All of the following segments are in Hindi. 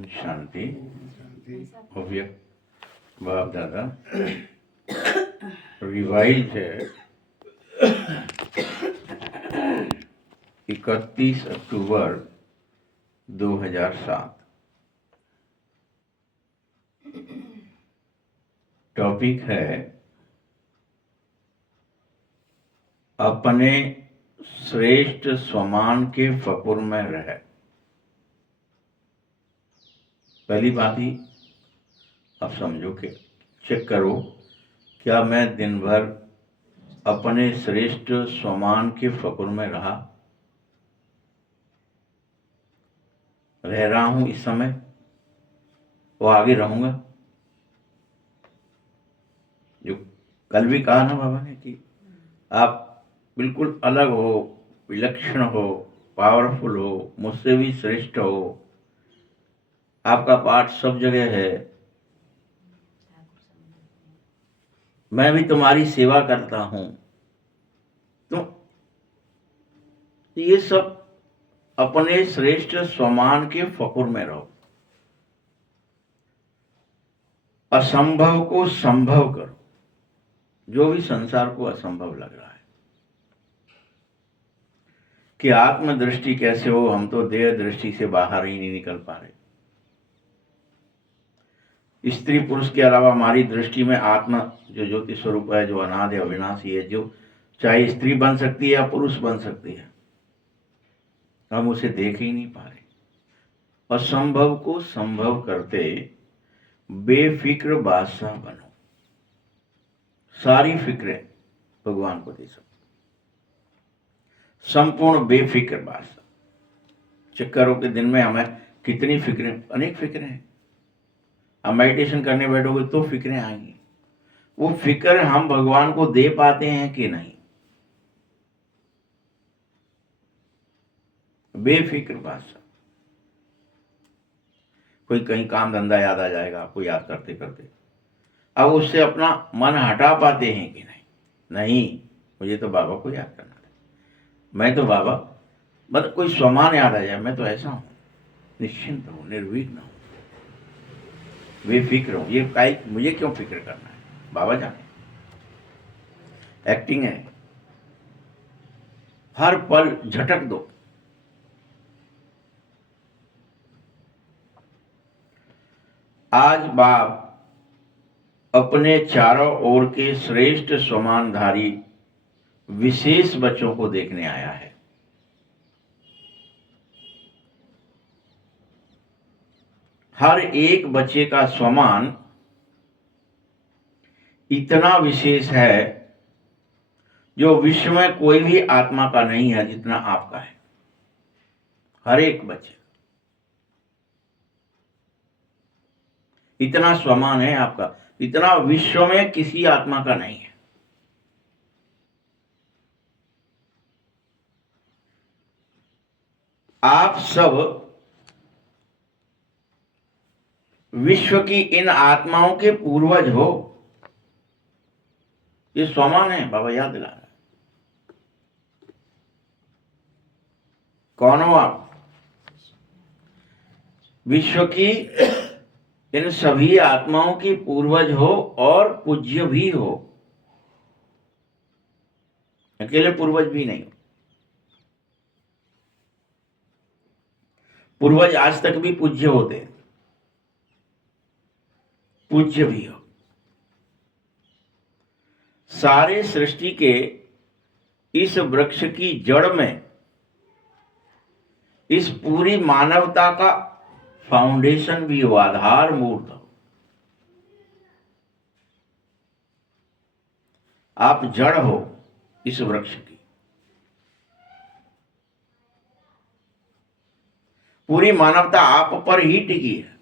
ओम शांति। अव्यक्त बाप दादा रिवाइज है 31 अक्टूबर 2007। टॉपिक है अपने श्रेष्ठ स्वमान के फकुर में रहे। पहली बात ही आप समझो कि चेक करो, क्या मैं दिन भर अपने श्रेष्ठ स्वमान के फकुर में रह रहा हूं इस समय, वो आगे रहूंगा। जो कल भी कहा ना बाबा ने कि आप बिल्कुल अलग हो, विलक्षण हो, पावरफुल हो, मुझसे भी श्रेष्ठ हो, आपका पाठ सब जगह है, मैं भी तुम्हारी सेवा करता हूं। तो ये सब अपने श्रेष्ठ स्वमान के फकुर में रहो। असंभव को संभव करो। जो भी संसार को असंभव लग रहा है कि आत्मदृष्टि कैसे हो, हम तो देह दृष्टि से बाहर ही नहीं निकल पा रहे। स्त्री पुरुष के अलावा हमारी दृष्टि में आत्मा जो ज्योति स्वरूप है, जो अनादि अविनाशी है, जो चाहे स्त्री बन सकती है या पुरुष बन सकती है, हम उसे देख ही नहीं पा रहे। असंभव को संभव करते बेफिक्र बादशाह बनो। सारी फिक्रें भगवान को दे सकते, संपूर्ण बेफिक्र बादशाह। चेक करो कि दिन में हमें कितनी फिक्रें, अनेक फिक्रें हैं। अब मेडिटेशन करने बैठोगे तो फिक्रें आएंगी। वो फिक्र हम भगवान को दे पाते हैं कि नहीं? बेफिक्र बादशाह। कोई कहीं काम धंधा याद आ जाएगा आपको याद करते करते, अब उससे अपना मन हटा पाते हैं कि नहीं? नहीं, मुझे तो बाबा को याद करना है, मैं तो बाबा, मतलब कोई स्वमान याद आ जाए, मैं तो ऐसा हूं, निश्चिंत हूं, निर्विघ्न हूं, बेफिक्र हूं। ये काई मुझे क्यों फिक्र करना है? बाबा जाने। एक्टिंग है, हर पल झटक दो। आज बाप अपने चारों ओर के श्रेष्ठ स्वमानधारी विशेष बच्चों को देखने आया है। हर एक बच्चे का स्वमान इतना विशेष है जो विश्व में कोई भी आत्मा का नहीं है जितना आपका है। हर एक बच्चे इतना स्वमान है आपका, इतना विश्व में किसी आत्मा का नहीं है। आप सब विश्व की इन आत्माओं के पूर्वज हो। ये स्वमान है, बाबा याद दिला रहा है। कौन हो आप? विश्व की इन सभी आत्माओं की पूर्वज हो और पूज्य भी हो। अकेले पूर्वज भी नहीं हो। पूर्वज आज तक भी पूज्य होते हैं, पूज्य भी हो। सारे सृष्टि के इस वृक्ष की जड़ में इस पूरी मानवता का फाउंडेशन भी हो, आधार मूर्त हो। आप जड़ हो इस वृक्ष की। पूरी मानवता आप पर ही टिकी है।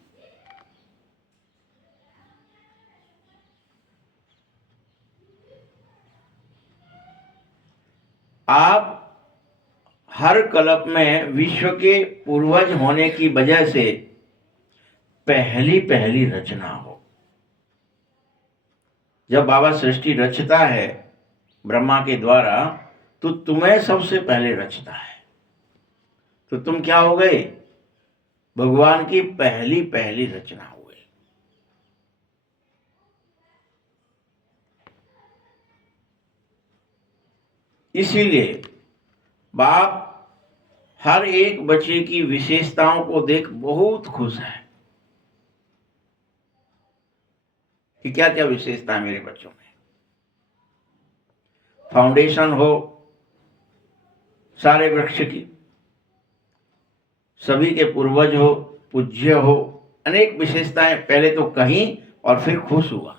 आप हर कल्प में विश्व के पूर्वज होने की वजह से पहली पहली रचना हो। जब बाबा सृष्टि रचता है ब्रह्मा के द्वारा, तो तुम्हें सबसे पहले रचता है। तो तुम क्या हो गए? भगवान की पहली पहली रचना हुई। इसीलिए बाप हर एक बच्चे की विशेषताओं को देख बहुत खुश है कि क्या क्या विशेषता है मेरे बच्चों में। फाउंडेशन हो सारे वृक्ष की, सभी के पूर्वज हो, पूज्य हो, अनेक विशेषताएं पहले तो कहीं और फिर खुश हुआ।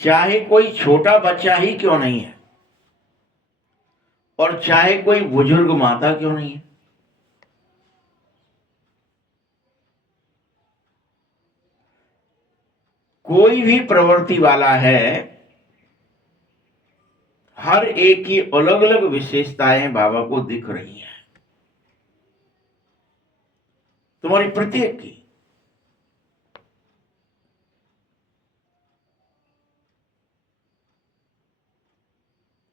चाहे कोई छोटा बच्चा ही क्यों नहीं है और चाहे कोई बुजुर्ग माता क्यों नहीं है, कोई भी प्रवृत्ति वाला है, हर एक की अलग अलग विशेषताएं बाबा को दिख रही हैं, तुम्हारी प्रत्येक की।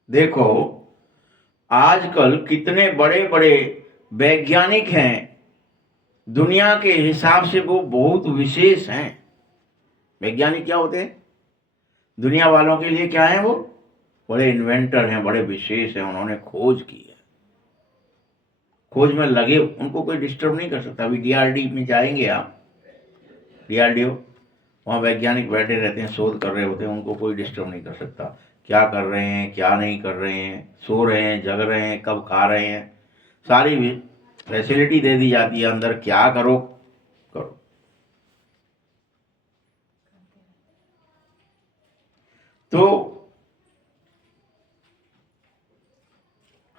देखो आजकल कितने बड़े बड़े वैज्ञानिक हैं, दुनिया के हिसाब से वो बहुत विशेष हैं। वैज्ञानिक क्या होते हैं? दुनिया वालों के लिए क्या है? वो बड़े इन्वेंटर हैं, बड़े विशेष हैं, उन्होंने खोज की है, खोज में लगे, उनको कोई डिस्टर्ब नहीं कर सकता। अभी डीआरडी में जाएंगे आप, डीआरडीओ, वहाँ वैज्ञानिक बैठे रहते हैं, शोध कर रहे होते हैं, उनको कोई डिस्टर्ब नहीं कर सकता। क्या कर रहे हैं, क्या नहीं कर रहे हैं, सो रहे हैं, जग रहे हैं, कब खा रहे हैं, सारी भी फैसिलिटी दे दी जाती है अंदर, क्या करो करो। तो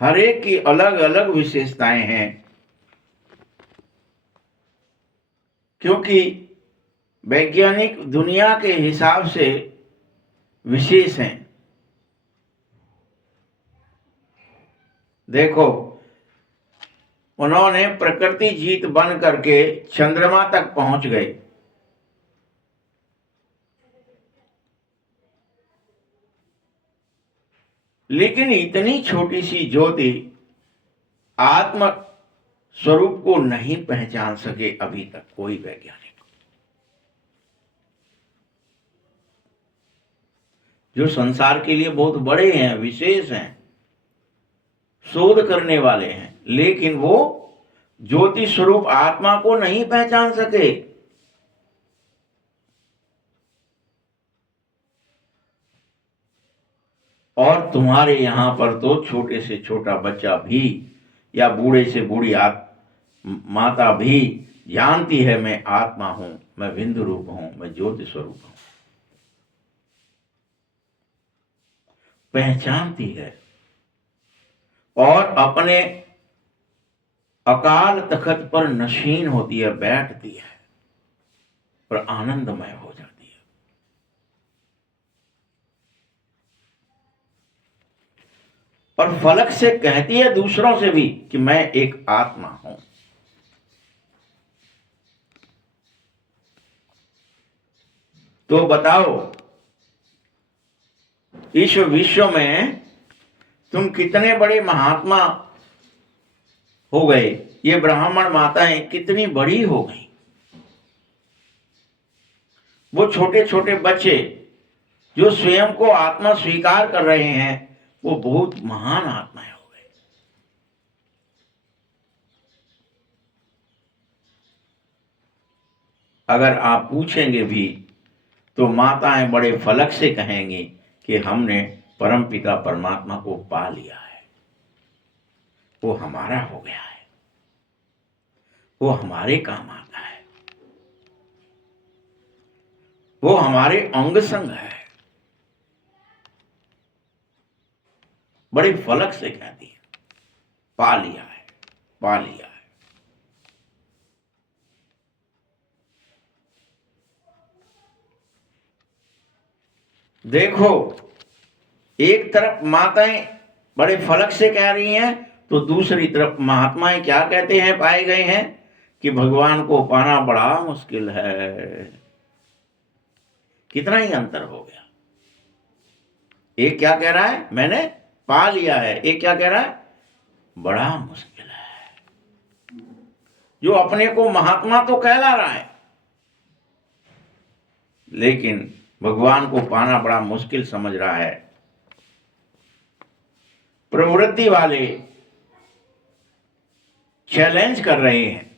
हर एक की अलग अलग विशेषताएं हैं, क्योंकि वैज्ञानिक दुनिया के हिसाब से विशेष हैं। देखो उन्होंने प्रकृति जीत बन करके चंद्रमा तक पहुंच गए, लेकिन इतनी छोटी सी ज्योति आत्म स्वरूप को नहीं पहचान सके अभी तक कोई वैज्ञानिक। जो संसार के लिए बहुत बड़े हैं, विशेष हैं, शोध करने वाले हैं, लेकिन वो ज्योति स्वरूप आत्मा को नहीं पहचान सके। और तुम्हारे यहां पर तो छोटे से छोटा बच्चा भी या बूढ़े से बूढ़ी माता भी जानती है मैं आत्मा हूं, मैं बिंदु रूप हूं, मैं ज्योति स्वरूप हूं, पहचानती है और अपने अकाल तखत पर नशीन होती है, बैठती है और आनंदमय हो जाती है। और फलक से कहती है दूसरों से भी कि मैं एक आत्मा हूं। तो बताओ इस विश्व में तुम कितने बड़े महात्मा हो गए, ये ब्राह्मण माताएं कितनी बड़ी हो गई, वो छोटे छोटे बच्चे जो स्वयं को आत्मा स्वीकार कर रहे हैं, वो बहुत महान आत्माएं हो गए। अगर आप पूछेंगे भी तो माताएं बड़े फलक से कहेंगी कि हमने परमपिता परमात्मा को पा लिया है, वो हमारा हो गया है, वो हमारे काम आता है, वो हमारे अंग संग है। बड़े फलक से कहती है पा लिया है, पा लिया है। देखो एक तरफ माताएं बड़े फलक से कह रही हैं, तो दूसरी तरफ महात्माएं क्या कहते हैं, पाए गए हैं कि भगवान को पाना बड़ा मुश्किल है। कितना ही अंतर हो गया। एक क्या कह रहा है, मैंने पा लिया है। एक क्या कह रहा है, बड़ा मुश्किल है। जो अपने को महात्मा तो कहला रहा है, लेकिन भगवान को पाना बड़ा मुश्किल समझ रहा है। प्रवृत्ति वाले चैलेंज कर रहे हैं,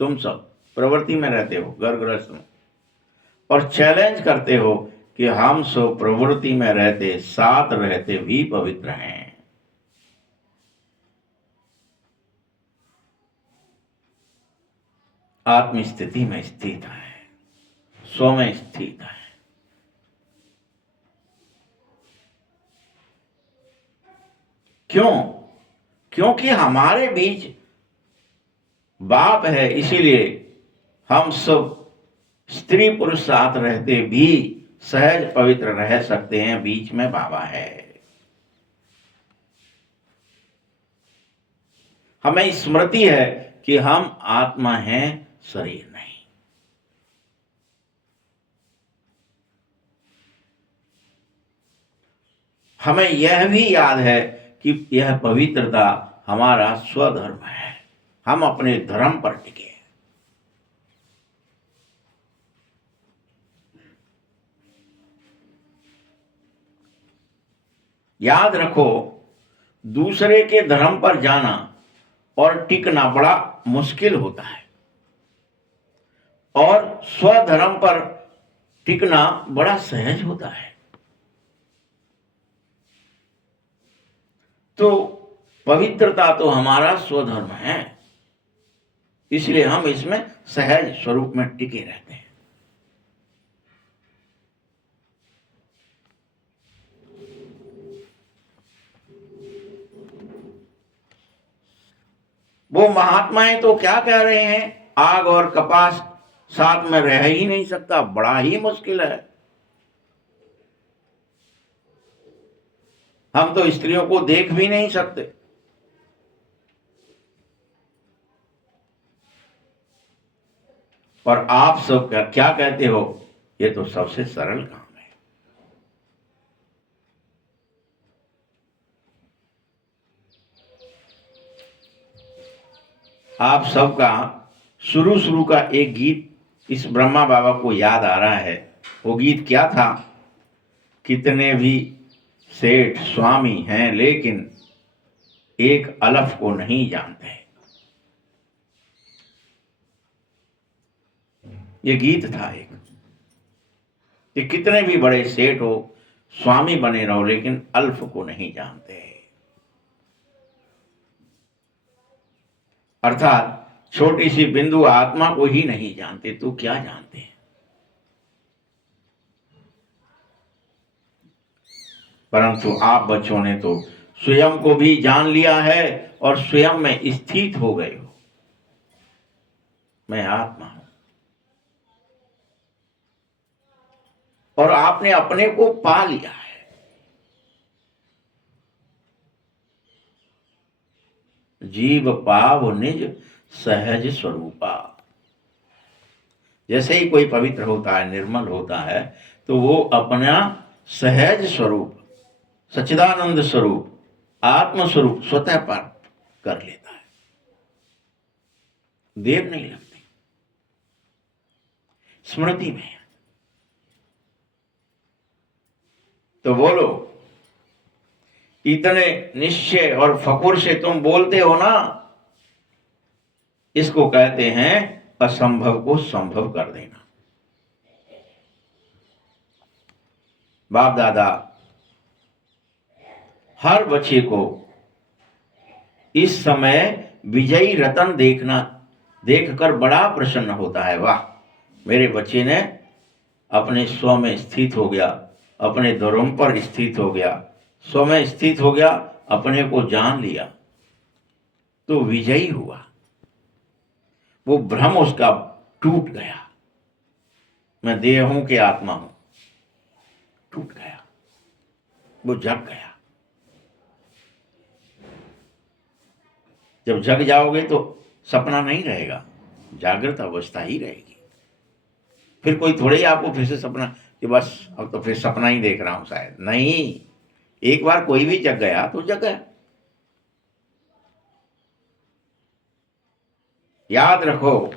तुम सब प्रवृत्ति में रहते हो, घर गृहस्थ में, और चैलेंज करते हो कि हम सब प्रवृत्ति में रहते, साथ रहते भी पवित्र हैं। आत्म स्थिति में स्थित है, स्व में स्थित है। क्यों? क्योंकि हमारे बीच बाप है, इसीलिए हम सब स्त्री पुरुष साथ रहते भी सहज पवित्र रह सकते हैं। बीच में बाबा है। हमें स्मृति है कि हम आत्मा हैं, शरीर नहीं। हमें यह भी याद है कि यह पवित्रता हमारा स्वधर्म है, हम अपने धर्म पर टिके। याद रखो, दूसरे के धर्म पर जाना और टिकना बड़ा मुश्किल होता है, और स्वधर्म पर टिकना बड़ा सहज होता है। तो पवित्रता तो हमारा स्वधर्म है, इसलिए हम इसमें सहज स्वरूप में टिके रहते हैं। वो महात्माएं तो क्या कह रहे हैं, आग और कपास साथ में रह ही नहीं सकता, बड़ा ही मुश्किल है। हम तो स्त्रियों को देख भी नहीं सकते। और आप सब क्या कहते हो, ये तो सबसे सरल काम है। आप सबका शुरू शुरू का एक गीत इस ब्रह्मा बाबा को याद आ रहा है। वो गीत क्या था, कितने भी सेठ स्वामी हैं लेकिन एक अलफ को नहीं जानते। ये गीत था एक, कि कितने भी बड़े सेठ हो, स्वामी बने रहो, लेकिन अल्फ को नहीं जानते। अर्थात छोटी सी बिंदु आत्मा को ही नहीं जानते, तो क्या जानते हैं। परंतु आप बच्चों ने तो स्वयं को भी जान लिया है और स्वयं में स्थित हो गए हो, मैं आत्मा हूं। और आपने अपने को पा लिया है। जीव पाव निज सहज स्वरूपा। जैसे ही कोई पवित्र होता है, निर्मल होता है, तो वो अपना सहज स्वरूप, सच्चिदानंद स्वरूप, आत्म स्वरूप स्वतः प्राप्त कर लेता है। देर नहीं लगती, स्मृति में। तो बोलो, इतने निश्चय और फकुर से तुम बोलते हो ना, इसको कहते हैं असंभव को संभव कर देना। बाप दादा हर बच्चे को इस समय विजयी रतन देखकर बड़ा प्रसन्न होता है। वाह, मेरे बच्चे ने अपने स्व में स्थित हो गया, अपने धर्म पर स्थित हो गया, स्व में स्थित हो गया, अपने को जान लिया, तो विजयी हुआ। वो भ्रम उसका टूट गया, मैं देह हूं कि आत्मा हूं, टूट गया, वो जग गया। जब जग जाओगे तो सपना नहीं रहेगा, जागृत अवस्था ही रहेगी। फिर कोई थोड़े ही आपको फिर से सपना कि बस अब तो फिर सपना ही देख रहा हूं शायद, नहीं। एक बार कोई भी जग गया तो जग गया। याद रखो,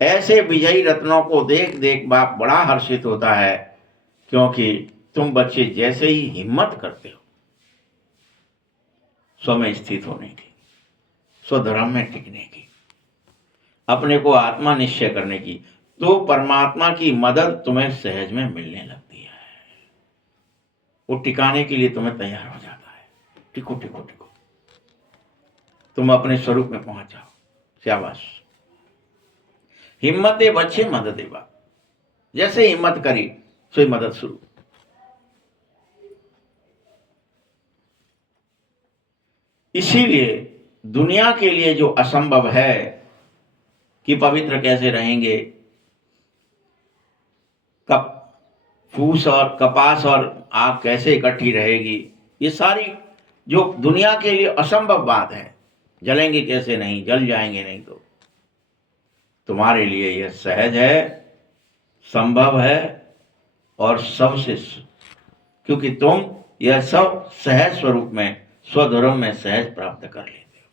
ऐसे विजयी रत्नों को देख देख बाप बड़ा हर्षित होता है, क्योंकि तुम बच्चे जैसे ही हिम्मत करते हो स्व में स्थित होने की, स्वधर्म में टिकने की, अपने को आत्मा निश्चय करने की, तो परमात्मा की मदद तुम्हें सहज में मिलने लगती है। वो टिकाने के लिए तुम्हें तैयार हो जाता है। टिको टिको टिको, तुम अपने स्वरूप में पहुंच जाओ। शाबाश। हिम्मत बच्चे मदद देवा, जैसे हिम्मत करी सो मदद शुरू। इसीलिए दुनिया के लिए जो असंभव है कि पवित्र कैसे रहेंगे, कप फूस और कपास और आग कैसे इकट्ठी रहेगी, ये सारी जो दुनिया के लिए असंभव बात है, जलेंगे कैसे नहीं, जल जाएंगे नहीं, तो तुम्हारे लिए यह सहज है, संभव है और सबसे, क्योंकि तुम यह सब सहज स्वरूप में स्वधर्म में सहज प्राप्त कर लेते हो।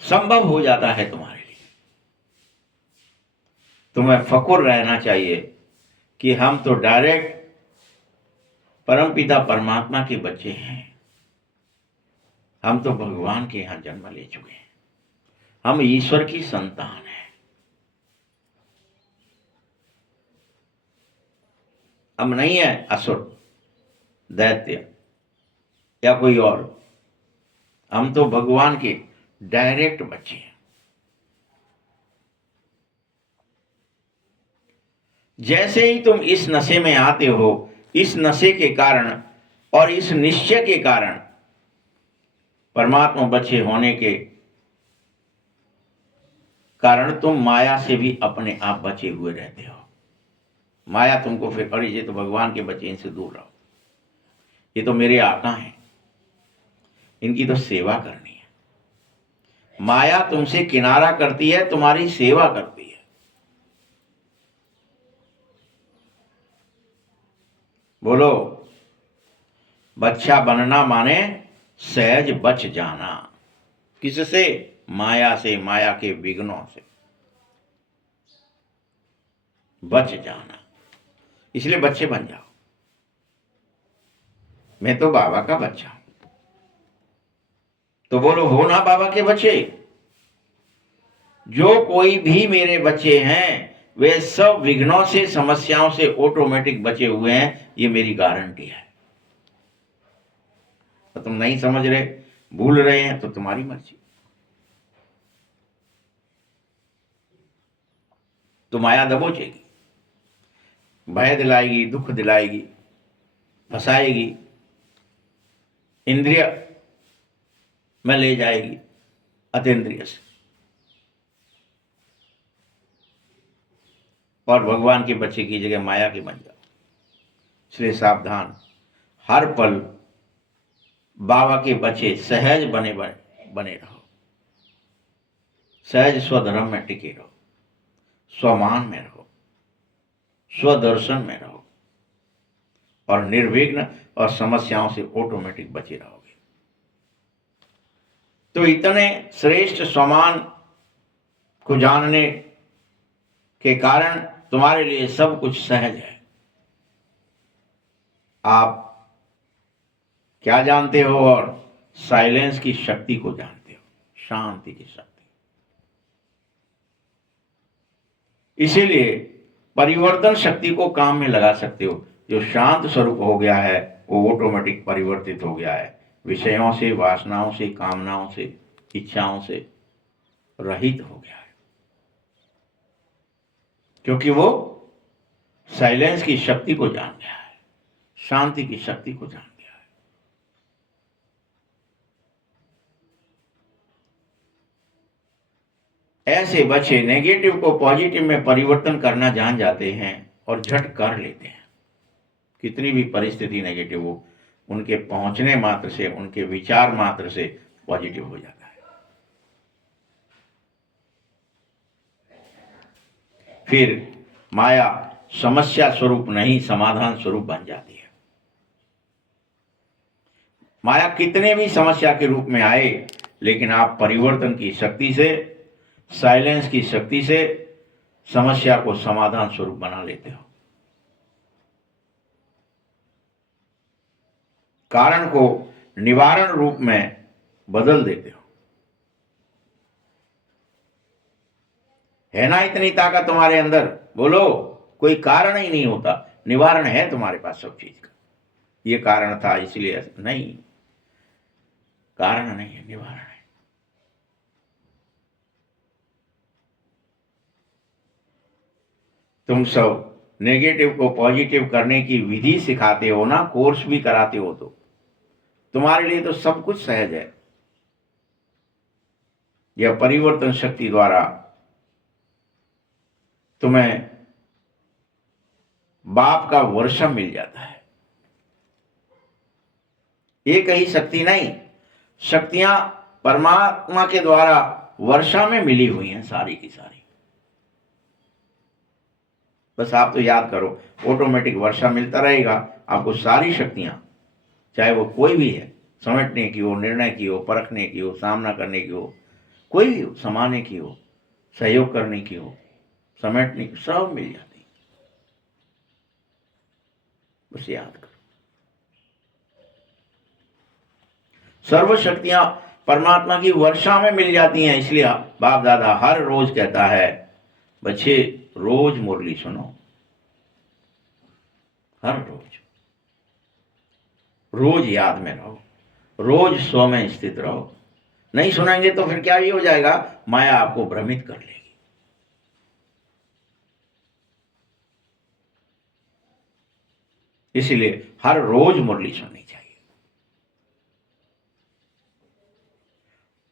संभव हो जाता है तुम्हारे लिए। तुम्हें फकुर रहना चाहिए कि हम तो डायरेक्ट परमपिता परमात्मा के बच्चे हैं, हम तो भगवान के यहां जन्म ले चुके हैं, हम ईश्वर की संतान हैं। हम नहीं है असुर, दैत्य या कोई और, हम तो भगवान के डायरेक्ट बच्चे हैं। जैसे ही तुम इस नशे में आते हो, इस नशे के कारण और इस निश्चय के कारण, परमात्मा बच्चे होने के कारण तुम माया से भी अपने आप बचे हुए रहते हो। माया तुमको फिर, अरे ये तो भगवान के बच्चे, इनसे दूर रहो, ये तो मेरे आका हैं, इनकी तो सेवा करनी है। माया तुमसे किनारा करती है, तुम्हारी सेवा करती है। बोलो, बच्चा बनना माने सहज बच जाना। किससे? माया से, माया के विघ्नों से बच जाना। इसलिए बच्चे बन जाओ। मैं तो बाबा का बच्चा हूं, तो बोलो हो ना बाबा के बच्चे। जो कोई भी मेरे बच्चे हैं वे सब विघ्नों से, समस्याओं से ऑटोमेटिक बचे हुए हैं, ये मेरी गारंटी है। तो तुम नहीं समझ रहे, भूल रहे हैं, तो तुम्हारी मर्जी। तो माया दबोचेगी, भय दिलाएगी, दुख दिलाएगी, फंसाएगी, इंद्रिय में ले जाएगी, अतीन्द्रिय से। और भगवान के बच्चे की जगह माया के बन जाओ। इसलिए सावधान, हर पल बाबा के बच्चे सहज बने रहो, सहज स्वधर्म में टिके रहो, स्वमान में रहो, स्वदर्शन में रहो, और निर्विघ्न और समस्याओं से ऑटोमेटिक बचे रहोगे। तो इतने श्रेष्ठ स्वमान को जानने के कारण तुम्हारे लिए सब कुछ सहज है। आप क्या जानते हो? और साइलेंस की शक्ति को जानते हो, शांति की शक्ति। इसीलिए परिवर्तन शक्ति को काम में लगा सकते हो। जो शांत स्वरूप हो गया है वो ऑटोमेटिक परिवर्तित हो गया है, विषयों से, वासनाओं से, कामनाओं से, इच्छाओं से रहित हो गया है, क्योंकि वो साइलेंस की शक्ति को जान गया है, शांति की शक्ति को जान गया है। ऐसे बच्चे नेगेटिव को पॉजिटिव में परिवर्तन करना जान जाते हैं और झट कर लेते हैं। कितनी भी परिस्थिति नेगेटिव हो, उनके पहुंचने मात्र से, उनके विचार मात्र से पॉजिटिव हो जाता है। फिर माया समस्या स्वरूप नहीं, समाधान स्वरूप बन जाती है। माया कितने भी समस्या के रूप में आए, लेकिन आप परिवर्तन की शक्ति से, साइलेंस की शक्ति से समस्या को समाधान स्वरूप बना लेते हो। कारण को निवारण रूप में बदल देते हो। है ना इतनी ताकत तुम्हारे अंदर? बोलो। कोई कारण ही नहीं होता, निवारण है तुम्हारे पास सब चीज का। ये कारण था इसलिए नहीं, कारण नहीं है, निवारण है। तुम सब नेगेटिव को पॉजिटिव करने की विधि सिखाते हो ना, कोर्स भी कराते हो, तो तुम्हारे लिए तो सब कुछ सहज है। यह परिवर्तन शक्ति द्वारा तुम्हें बाप का वर्षा मिल जाता है। एक ही शक्ति नहीं, शक्तियां परमात्मा के द्वारा वर्षा में मिली हुई हैं, सारी की सारी। बस आप तो याद करो, ऑटोमेटिक वर्षा मिलता रहेगा आपको। सारी शक्तियां, चाहे वो कोई भी है, समेटने की हो, निर्णय की हो, परखने की हो, सामना करने की हो, कोई भी हो, समाने की हो, सहयोग करने की हो, समेटने की, सब मिल जाती है। बस याद करो, सर्व शक्तियां परमात्मा की वर्षा में मिल जाती हैं। इसलिए बाप दादा हर रोज कहता है, बच्चे रोज मुरली सुनो, हर रोज। रोज याद में रहो, रोज स्व में स्थित रहो। नहीं सुनेंगे तो फिर क्या ही हो जाएगा, माया आपको भ्रमित कर लेगी। इसीलिए हर रोज मुरली सुननी चाहिए,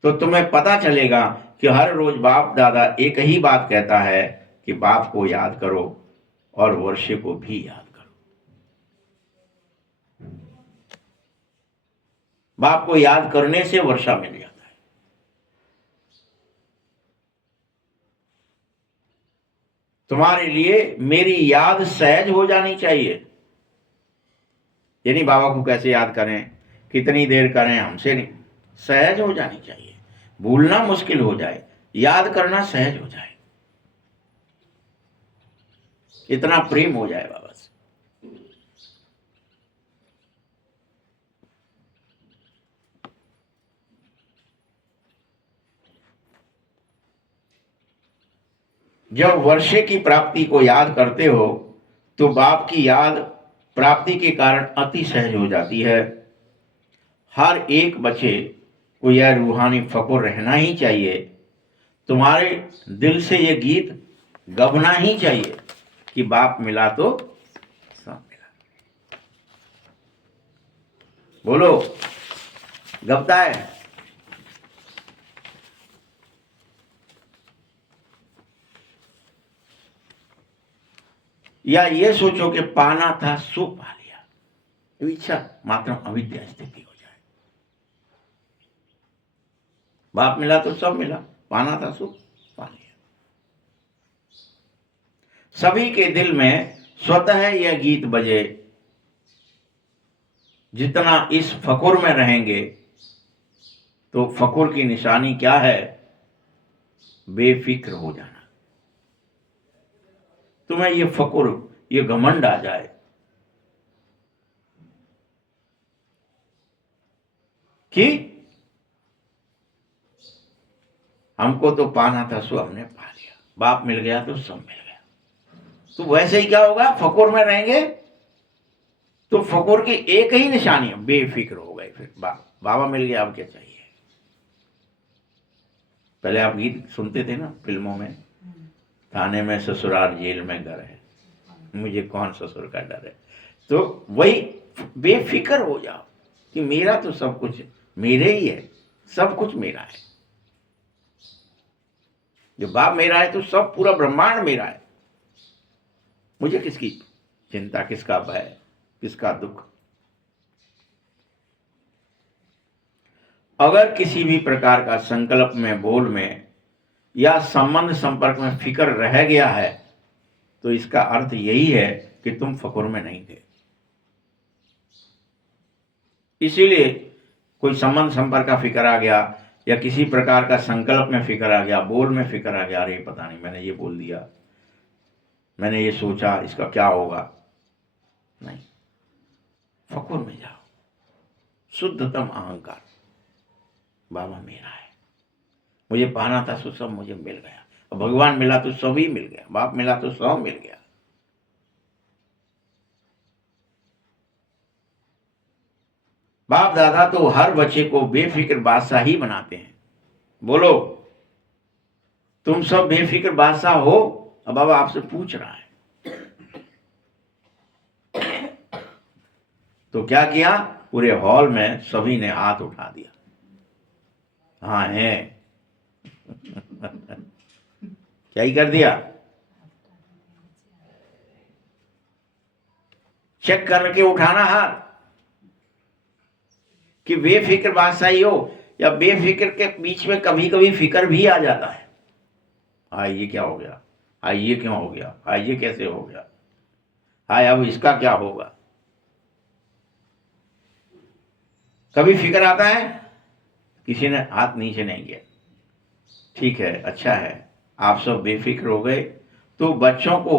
तो तुम्हें पता चलेगा कि हर रोज बाप दादा एक ही बात कहता है कि बाप को याद करो और वर्षे को भी याद करो। बाप को याद करने से वर्षा मिल जाता है। तुम्हारे लिए मेरी याद सहज हो जानी चाहिए। यानी बाबा को कैसे याद करें, कितनी देर करें, हमसे नहीं, सहज हो जानी चाहिए। भूलना मुश्किल हो जाए, याद करना सहज हो जाए, इतना प्रेम हो जाए बाबा से। जब वर्षे की प्राप्ति को याद करते हो तो बाप की याद प्राप्ति के कारण अति सहज हो जाती है। हर एक बच्चे को यह रूहानी फकुर रहना ही चाहिए। तुम्हारे दिल से ये गीत गबना ही चाहिए कि बाप मिला तो सब मिला। बोलो, गबता है? या ये सोचो कि पाना था सो पा लिया, इच्छा मात्र अविद्या स्थिति हो जाए। बाप मिला तो सब मिला, पाना था सो पा लिया। सभी के दिल में स्वतः यह गीत बजे, जितना इस फकुर में रहेंगे। तो फकुर की निशानी क्या है? बेफिक्र हो जाना। तुम्हें ये फकुर, ये घमंड आ जाए कि हमको तो पाना था सो हमने पा लिया, बाप मिल गया तो सब मिल गया। तो वैसे ही क्या होगा, फकुर में रहेंगे तो फकुर की एक ही निशानी है, बेफिक्र हो गए। फिर बाबा मिल गया, अब क्या चाहिए। पहले आप गीत सुनते थे ना फिल्मों में, थाने में ससुराल जेल में घर है, मुझे कौन ससुर का डर है। तो वही बेफिक्र हो जाओ कि मेरा तो सब कुछ मेरे ही है, सब कुछ मेरा है। जो बाप मेरा है तो सब पूरा ब्रह्मांड मेरा है। मुझे किसकी चिंता, किसका भय, किसका दुख। अगर किसी भी प्रकार का संकल्प में, बोल में या संबंध संपर्क में फिक्र रह गया है तो इसका अर्थ यही है कि तुम फकुर में नहीं थे। इसीलिए कोई संबंध संपर्क का फिक्र आ गया या किसी प्रकार का संकल्प में फिक्र आ गया, बोल में फिक्र आ गया, अरे पता नहीं मैंने ये बोल दिया, मैंने ये सोचा, इसका क्या होगा। नहीं, फकुर में जाओ, शुद्धतम अहंकार, बाबा मेरा है, मुझे पाना था तो सब मुझे मिल गया, भगवान मिला तो सब ही मिल गया, बाप मिला तो सब मिल गया। बाप दादा तो हर बच्चे को बेफिक्र बादशाह ही बनाते हैं। बोलो, तुम सब बेफिक्र बादशाह हो? अब बाबा आपसे पूछ रहा है। तो क्या किया, पूरे हॉल में सभी ने हाथ उठा दिया, हाँ है। क्या ही कर दिया, चेक करके उठाना हाथ कि बेफिक्र बादशाही हो, या बेफिक्र के बीच में कभी कभी फिक्र भी आ जाता है। हाय ये क्या हो गया, हाय ये क्यों हो गया, हाय ये कैसे हो गया, हाय अब इसका क्या होगा। कभी फिक्र आता है? किसी ने हाथ नीचे नहीं किया। ठीक है, अच्छा है, आप सब बेफिक्र हो गए, तो बच्चों को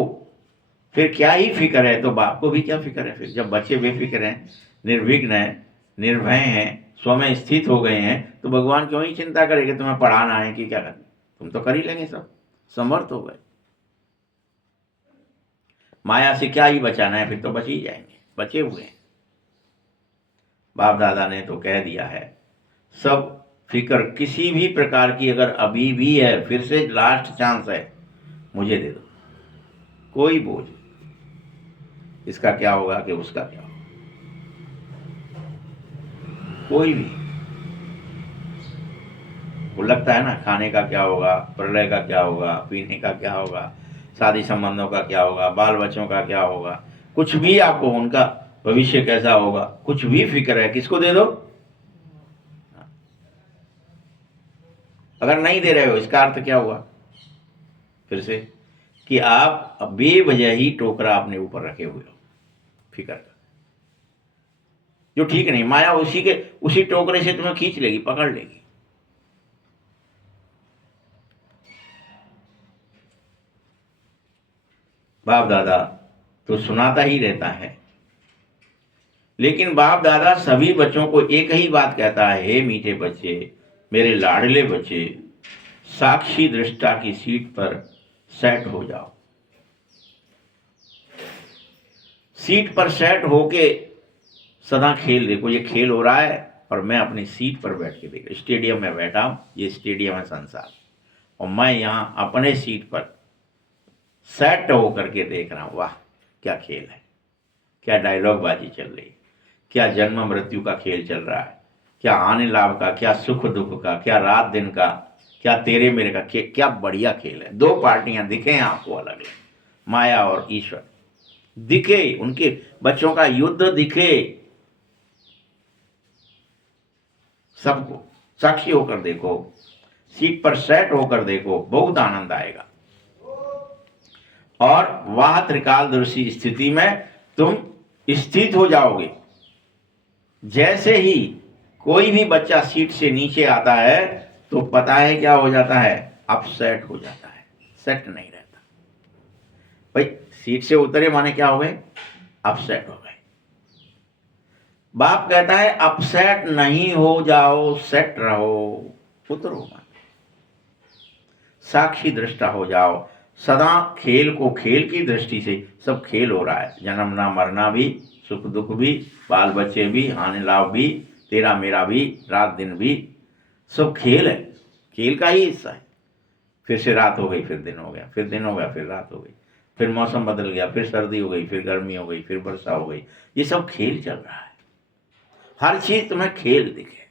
फिर क्या ही फिक्र है, तो बाप को भी क्या फिक्र है। फिर जब बच्चे बेफिक्र हैं, निर्विघ्न हैं, निर्भय हैं, स्व में स्थित हो गए हैं, तो भगवान क्यों ही चिंता करे कि तुम्हें पढ़ाना है कि क्या करना, तुम तो कर ही लेंगे, सब समर्थ हो गए। माया से क्या ही बचाना है, फिर तो बच ही जाएंगे, बचे हुए हैं। बाप दादा ने तो कह दिया है, सब फिक्र किसी भी प्रकार की अगर अभी भी है, फिर से लास्ट चांस है, मुझे दे दो। कोई बोझ, इसका क्या होगा कि उसका क्या होगा, कोई भी। वो लगता है ना, खाने का क्या होगा, प्रलय का क्या होगा, पीने का क्या होगा, शादी संबंधों का क्या होगा, बाल बच्चों का क्या होगा, कुछ भी आपको उनका भविष्य कैसा होगा, कुछ भी फिक्र है, किसको दे दो। अगर नहीं दे रहे हो, इसका अर्थ क्या हुआ फिर से, कि आप बेवजह ही टोकरा अपने ऊपर रखे हुए हो फिक्र का, जो ठीक नहीं। माया उसी टोकरे से तुम्हें खींच लेगी, पकड़ लेगी। बाप दादा तो सुनाता ही रहता है, लेकिन बाप दादा सभी बच्चों को एक ही बात कहता है, हे मीठे बच्चे, मेरे लाडले बच्चे, साक्षी दृष्टा की सीट पर सेट हो जाओ। सीट पर सेट होके सदा खेल देखो, ये खेल हो रहा है और मैं अपनी सीट पर बैठ के देख, स्टेडियम में बैठा हूं, ये स्टेडियम है संसार, और मैं यहां अपने सीट पर सेट होकर के देख रहा हूं। वाह क्या खेल है, क्या डायलॉग बाजी चल रही है, क्या जन्म मृत्यु का खेल चल रहा है, क्या हानि लाभ का, क्या सुख दुख का, क्या रात दिन का, क्या तेरे मेरे का, क्या बढ़िया खेल है। दो पार्टियां दिखे आपको अलग अलग, माया और ईश्वर दिखे, उनके बच्चों का युद्ध दिखे सबको। साक्षी होकर देखो, सीट पर सेट होकर देखो, बहुत आनंद आएगा। और वह त्रिकालदर्शी स्थिति में तुम स्थित हो जाओगे। जैसे ही कोई भी बच्चा सीट से नीचे आता है तो पता है क्या हो जाता है, अपसेट हो जाता है, सेट नहीं रहता। भाई सीट से उतरे माने क्या हो गए, अपसेट हो गए। बाप कहता है अपसेट नहीं हो जाओ, सेट रहो, उतरो माने साक्षी दृष्टा हो जाओ। सदा खेल को खेल की दृष्टि से, सब खेल हो रहा है, जन्मना मरना भी, सुख दुख भी, बाल बच्चे भी, हानि लाभ भी, तेरा मेरा भी, रात दिन भी, सब खेल है, खेल का ही हिस्सा है। फिर से रात हो गई, फिर दिन हो गया, फिर दिन हो गया, फिर रात हो गई, फिर मौसम बदल गया, फिर सर्दी हो गई, फिर गर्मी हो गई, फिर वर्षा हो गई, ये सब खेल चल रहा है। हर चीज तुम्हें खेल दिखे,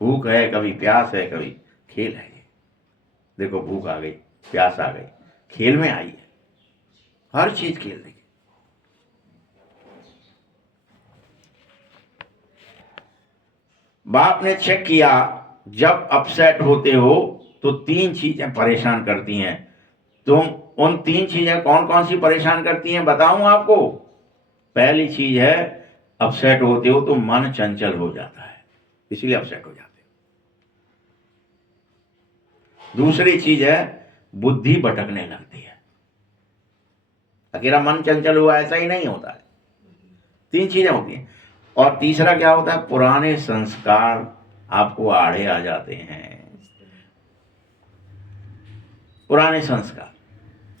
भूख है, कभी प्यास है, कभी खेल है। देखो भूख आ गई, प्यास आ गई, खेल में आई है, हर चीज खेल देखी। बाप ने चेक किया, जब अपसेट होते हो तो तीन चीजें परेशान करती हैं, तुम उन 3 चीजें कौन कौन सी परेशान करती हैं बताऊं आपको। पहली चीज है, अपसेट होते हो तो मन चंचल हो जाता है, इसलिए अपसेट हो जाते हो। दूसरी चीज है, बुद्धि भटकने लगती है। अकेला मन चंचल हुआ ऐसा ही नहीं होता है, 3 चीजें होती हैं। और तीसरा क्या होता है, पुराने संस्कार आपको आड़े आ जाते हैं। पुराने संस्कार,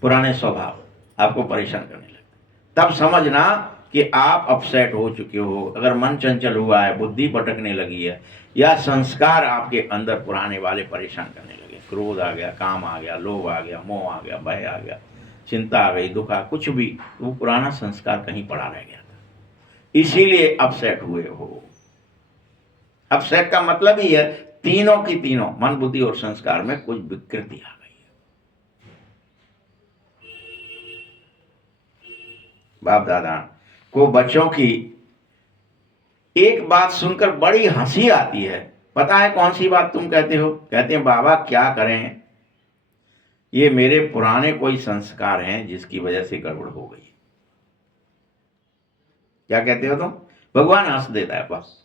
पुराने स्वभाव आपको परेशान करने लगते, तब समझना कि आप अपसेट हो चुके हो। अगर मन चंचल हुआ है, बुद्धि भटकने लगी है, या संस्कार आपके अंदर पुराने वाले परेशान करने लगे, क्रोध आ गया, काम आ गया, लोभ आ गया, मोह आ गया, भय आ गया, चिंता आ गई, दुख आ, कुछ भी, वो पुराना संस्कार कहीं पड़ा रह गया था, इसीलिए अपसेट हुए हो। अपसेट का मतलब ही है तीनों की तीनों, मन बुद्धि और संस्कार में कुछ विकृति आ गई है। बाप दादा को बच्चों की एक बात सुनकर बड़ी हंसी आती है। पता है कौन सी बात तुम कहते हो? कहते हैं बाबा क्या करें, ये मेरे पुराने कोई संस्कार हैं जिसकी वजह से गड़बड़ हो गई। क्या कहते हो तुम? भगवान हंस देता है बस।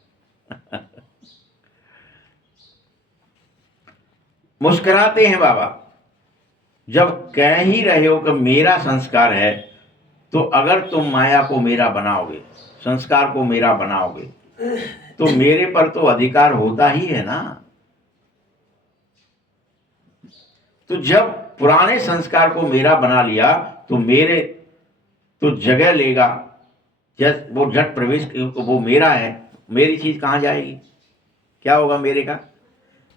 मुस्कुराते हैं बाबा। जब कह ही रहे हो कि मेरा संस्कार है, तो अगर तुम माया को मेरा बनाओगे, संस्कार को मेरा बनाओगे, तो मेरे पर तो अधिकार होता ही है ना। तो जब पुराने संस्कार को मेरा बना लिया, तो मेरे तो जगह लेगा, जब वो झट प्रवेश, वो मेरा है, मेरी चीज कहां जाएगी? क्या होगा मेरे का?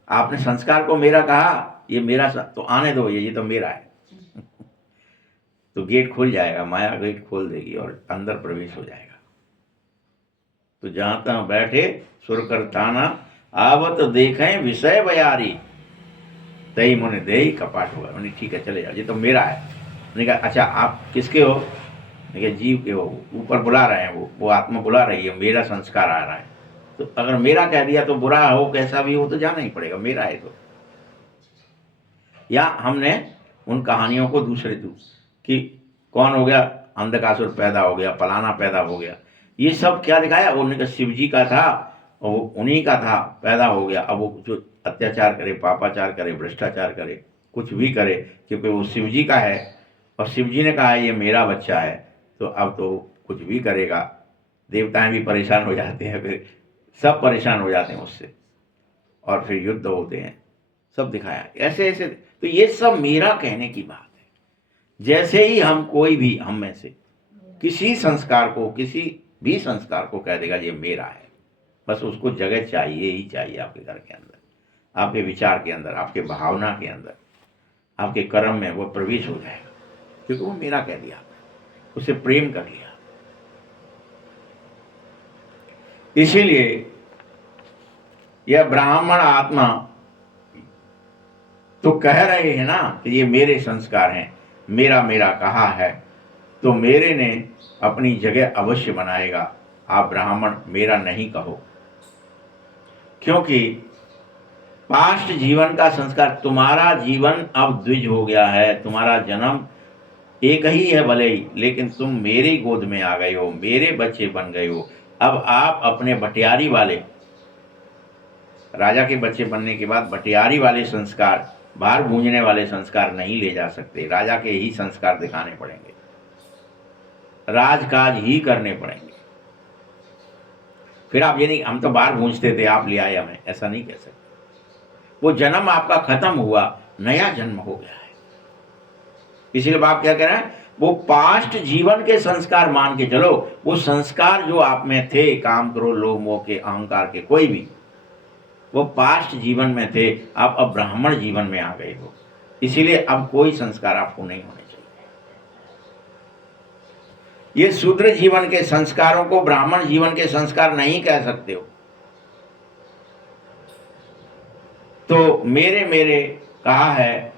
आपने संस्कार को मेरा कहा, ये मेरा तो आने दो, ये तो मेरा है। तो गेट खुल जाएगा, माया गेट खोल देगी और अंदर प्रवेश हो जाएगा। तो जहां तहां बैठे सुर कर ताना, आवत देखें विषय बयारी, तई मुने दे कपाट हुआ। उन्हें ठीक है चले जाओ, ये तो मेरा है। उन्होंने कहा अच्छा आप किसके हो? कहा जीव के हो। ऊपर बुला रहे हैं, वो आत्मा बुला रही है, मेरा संस्कार आ रहा है। तो अगर मेरा कह दिया तो बुरा हो कैसा भी हो तो जाना ही पड़ेगा, मेरा है तो। या हमने उन कहानियों को दूसरे कि कौन हो गया, अंधकासुर पैदा हो गया, फलाना पैदा हो गया, ये सब क्या दिखाया? उन्होंने कहा शिव जी का था, वो उन्हीं का था, पैदा हो गया। अब वो जो अत्याचार करे, पापाचार करे, भ्रष्टाचार करे, कुछ भी करे, क्योंकि वो शिव जी का है और शिव जी ने कहा है ये मेरा बच्चा है, तो अब तो कुछ भी करेगा। देवताएं भी परेशान हो जाते हैं, फिर सब परेशान हो जाते हैं उससे, और फिर युद्ध होते हैं, सब दिखाया ऐसे ऐसे। तो ये सब मेरा कहने की बात है। जैसे ही हम कोई भी, हम में से किसी संस्कार को, किसी भी संस्कार को कह देगा ये मेरा है, बस उसको जगह चाहिए ही चाहिए आपके घर के अंदर, आपके विचार के अंदर, आपके भावना के अंदर, आपके कर्म में वो प्रवेश हो जाएगा, क्योंकि वो मेरा कह दिया, उसे प्रेम कर लिया। इसीलिए यह ब्राह्मण आत्मा तो कह रहे हैं ना कि ये मेरे संस्कार हैं, मेरा मेरा कहा है, तो मेरे ने अपनी जगह अवश्य बनाएगा। आप ब्राह्मण मेरा नहीं कहो, क्योंकि पास्ट जीवन का संस्कार, तुम्हारा जीवन अब द्विज हो गया है, तुम्हारा जन्म एक ही है भले ही, लेकिन तुम मेरी गोद में आ गए हो, मेरे बच्चे बन गए हो। अब आप अपने भटियारी वाले, राजा के बच्चे बनने के बाद भटियारी वाले संस्कार, बाहर गूंजने वाले संस्कार नहीं ले जा सकते, राजा के ही संस्कार दिखाने पड़ेंगे, राजकाज ही करने पड़ेंगे। फिर आप ये नहीं हम तो बाहर गूंजते थे आप ले आए हमें, ऐसा नहीं कह सकते। वो जन्म आपका खत्म हुआ, नया जन्म हो गया है। इसलिए बाप क्या कह रहे हैं, वो पास्ट जीवन के संस्कार मान के चलो। वो संस्कार जो आप में थे, काम करो, लोभ मोह के, अहंकार के, कोई भी, वो पास्ट जीवन में थे, आप अब ब्राह्मण जीवन में आ गए हो, इसीलिए अब कोई संस्कार आपको नहीं होने चाहिए। ये शूद्र जीवन के संस्कारों को ब्राह्मण जीवन के संस्कार नहीं कह सकते हो। तो मेरे मेरे कहा है,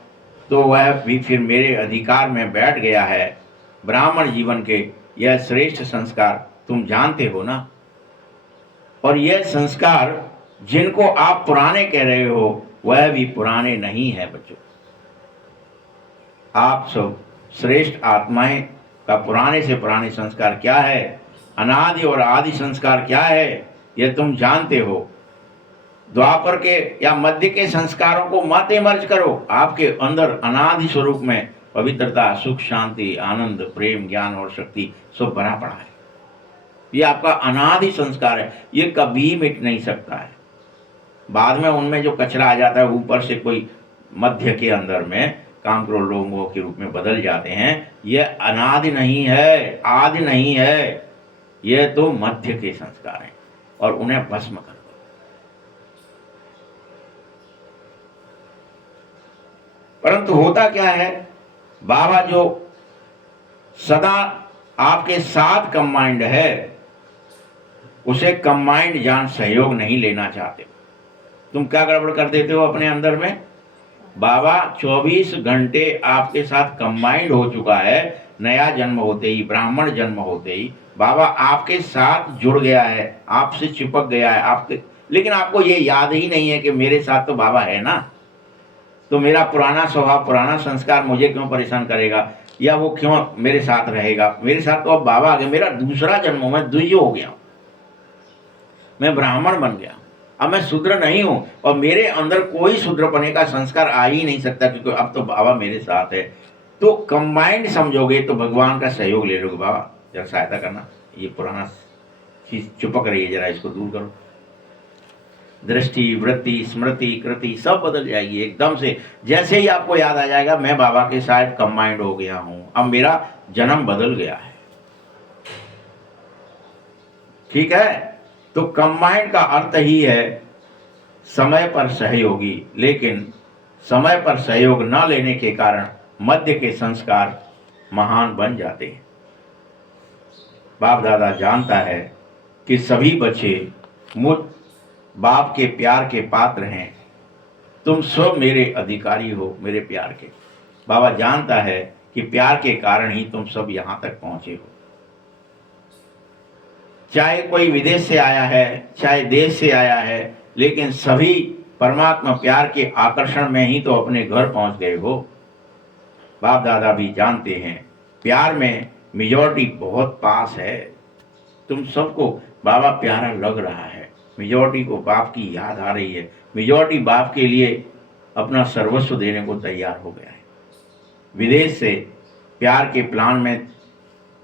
तो वह भी फिर मेरे अधिकार में बैठ गया है। ब्राह्मण जीवन के यह श्रेष्ठ संस्कार तुम जानते हो ना। और यह संस्कार जिनको आप पुराने कह रहे हो, वह भी पुराने नहीं है बच्चों। आप सब श्रेष्ठ आत्माएं का पुराने से पुराने संस्कार क्या है, अनादि और आदि संस्कार क्या है, यह तुम जानते हो। द्वापर के या मध्य के संस्कारों को मत इमर्ज करो। आपके अंदर अनादि स्वरूप में पवित्रता, सुख, शांति, आनंद, प्रेम, ज्ञान और शक्ति सब भरा पड़ा है। ये आपका अनादि संस्कार है, ये कभी मिट नहीं सकता है। बाद में उनमें जो कचरा आ जाता है ऊपर से, कोई मध्य के अंदर में काम क्रोध लोगों के रूप में बदल जाते हैं, यह अनादि नहीं है, आदि नहीं है, यह तो मध्य के संस्कार हैं और उन्हें भस्म कर दो। परंतु होता क्या है, बाबा जो सदा आपके साथ कंबाइंड है, उसे कंबाइंड जान सहयोग नहीं लेना चाहते। तुम क्या गड़बड़ कर देते हो अपने अंदर में? बाबा 24 घंटे आपके साथ कंबाइंड हो चुका है। नया जन्म होते ही, ब्राह्मण जन्म होते ही बाबा आपके साथ जुड़ गया है, आपसे चिपक गया है आपके, लेकिन आपको ये याद ही नहीं है कि मेरे साथ तो बाबा है ना, तो मेरा पुराना स्वभाव, पुराना संस्कार मुझे क्यों परेशान करेगा, या वो क्यों मेरे साथ रहेगा। मेरे साथ तो अब बाबा आ गए, मेरा दूसरा जन्म हो, मैं द्विज हो गया, मैं ब्राह्मण बन गया, अब मैं शूद्र नहीं हूं और मेरे अंदर कोई शूद्रपने का संस्कार आ ही नहीं सकता, क्योंकि अब तो बाबा मेरे साथ है। तो कंबाइंड समझोगे तो भगवान का सहयोग ले लोगे। बाबा जरा सहायता करना, ये पुराना चीज चिपक रही है, जरा इसको दूर करो। दृष्टि, वृत्ति, स्मृति, कृति सब बदल जाएगी एकदम से। जैसे ही आपको याद आ जाएगा मैं बाबा के साथ कंबाइंड हो गया हूं, अब मेरा जन्म बदल गया है। ठीक है, तो कंबाइंड का अर्थ ही है समय पर सहयोगी, लेकिन समय पर सहयोग न लेने के कारण मध्य के संस्कार महान बन जाते हैं। बाप दादा जानता है कि सभी बच्चे मुझ बाप के प्यार के पात्र हैं, तुम सब मेरे अधिकारी हो, मेरे प्यार के। बाबा जानता है कि प्यार के कारण ही तुम सब यहां तक पहुंचे हो। चाहे कोई विदेश से आया है, चाहे देश से आया है, लेकिन सभी परमात्मा प्यार के आकर्षण में ही तो अपने घर पहुंच गए हो। बाप दादा भी जानते हैं प्यार में मेजॉरिटी बहुत पास है। तुम सबको बाबा प्यारा लग रहा है, मेजॉरिटी को बाप की याद आ रही है, मेजॉरिटी बाप के लिए अपना सर्वस्व देने को तैयार हो गया है। विदेश से प्यार के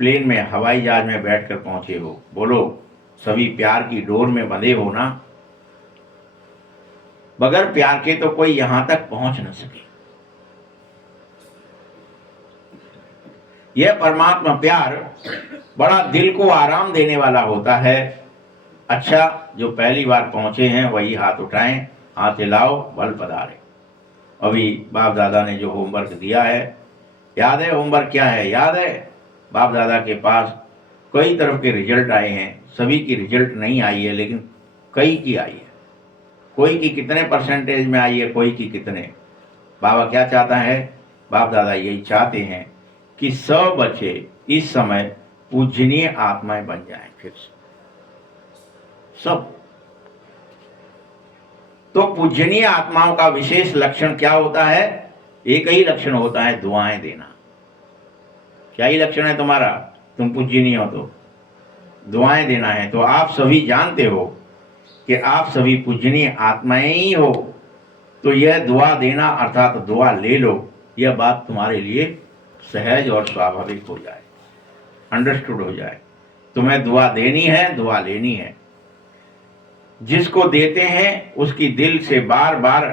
प्लेन में, हवाई जहाज में बैठकर पहुंचे हो। बोलो, सभी प्यार की डोर में बंधे हो ना? बगैर प्यार के तो कोई यहां तक पहुंच न सके। यह परमात्मा प्यार बड़ा दिल को आराम देने वाला होता है। अच्छा, जो पहली बार पहुंचे हैं वही हाथ उठाएं, हाथ हिलाओ, बल पधारे। अभी बाप दादा ने जो होमवर्क दिया है, याद है होमवर्क क्या है? याद है? बाप दादा के पास कई तरफ के रिजल्ट आए हैं, सभी की रिजल्ट नहीं आई है, लेकिन कई की आई है। कोई की कितने परसेंटेज में आई है, कोई की कितने। बाबा क्या चाहता है? बाप दादा यही चाहते हैं कि सब बच्चे इस समय पूजनीय आत्माएं बन जाएं फिर से सब। तो पूजनीय आत्माओं का विशेष लक्षण क्या होता है? एक ही लक्षण होता है, दुआएं देना। क्या ही लक्षण है तुम्हारा? तुम पूजनीय हो तो दुआएं देना है। तो आप सभी जानते हो कि आप सभी पूजनीय आत्माएं ही हो, तो यह दुआ देना अर्थात दुआ ले लो, यह बात तुम्हारे लिए सहज और स्वाभाविक हो जाए, अंडरस्टूड हो जाए। तुम्हें दुआ देनी है, दुआ लेनी है। जिसको देते हैं उसकी दिल से बार बार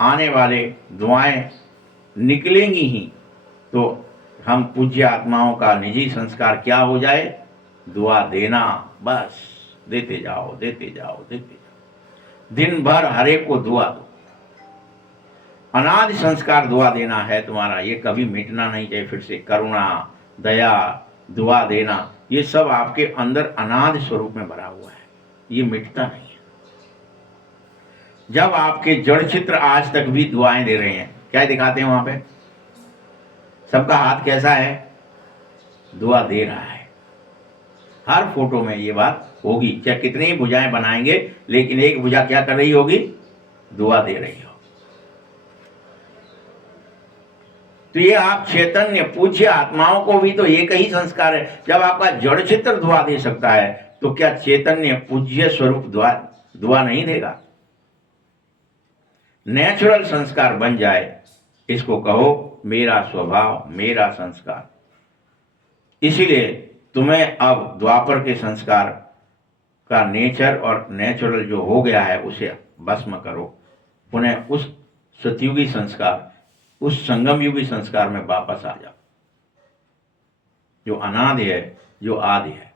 आने वाले दुआएं निकलेंगी ही। तो हम पूज्य आत्माओं का निजी संस्कार क्या हो जाए? दुआ देना, बस देते जाओ, देते जाओ, देते जाओ। दिन भर हर एक को दुआ दो। अनादि संस्कार दुआ देना है तुम्हारा, ये कभी मिटना नहीं चाहिए। फिर से करुणा, दया, दुआ देना, ये सब आपके अंदर अनादि स्वरूप में भरा हुआ है, ये मिटता नहीं है। जब आपके जड़ चित्र आज तक भी दुआएं दे रहे हैं, क्या दिखाते हैं वहां पे? सबका हाथ कैसा है? दुआ दे रहा है। हर फोटो में ये बात होगी, चाहे कितनी ही भुजाएं बनाएंगे, लेकिन एक भुजा क्या कर रही होगी? दुआ दे रही हो। तो ये आप चैतन्य पूज्य आत्माओं को भी तो एक ही संस्कार है। जब आपका जड़ चित्र दुआ दे सकता है तो क्या चैतन्य पूज्य स्वरूप दुआ नहीं देगा? नेचुरल संस्कार बन जाए, इसको कहो मेरा स्वभाव, मेरा संस्कार। इसीलिए तुम्हें अब द्वापर के संस्कार का नेचर और नेचुरल जो हो गया है उसे भस्म करो, पुनः उस सतयुगी संस्कार, उस संगम युगी संस्कार में वापस आ जाओ, जो अनादि है, जो आदि है।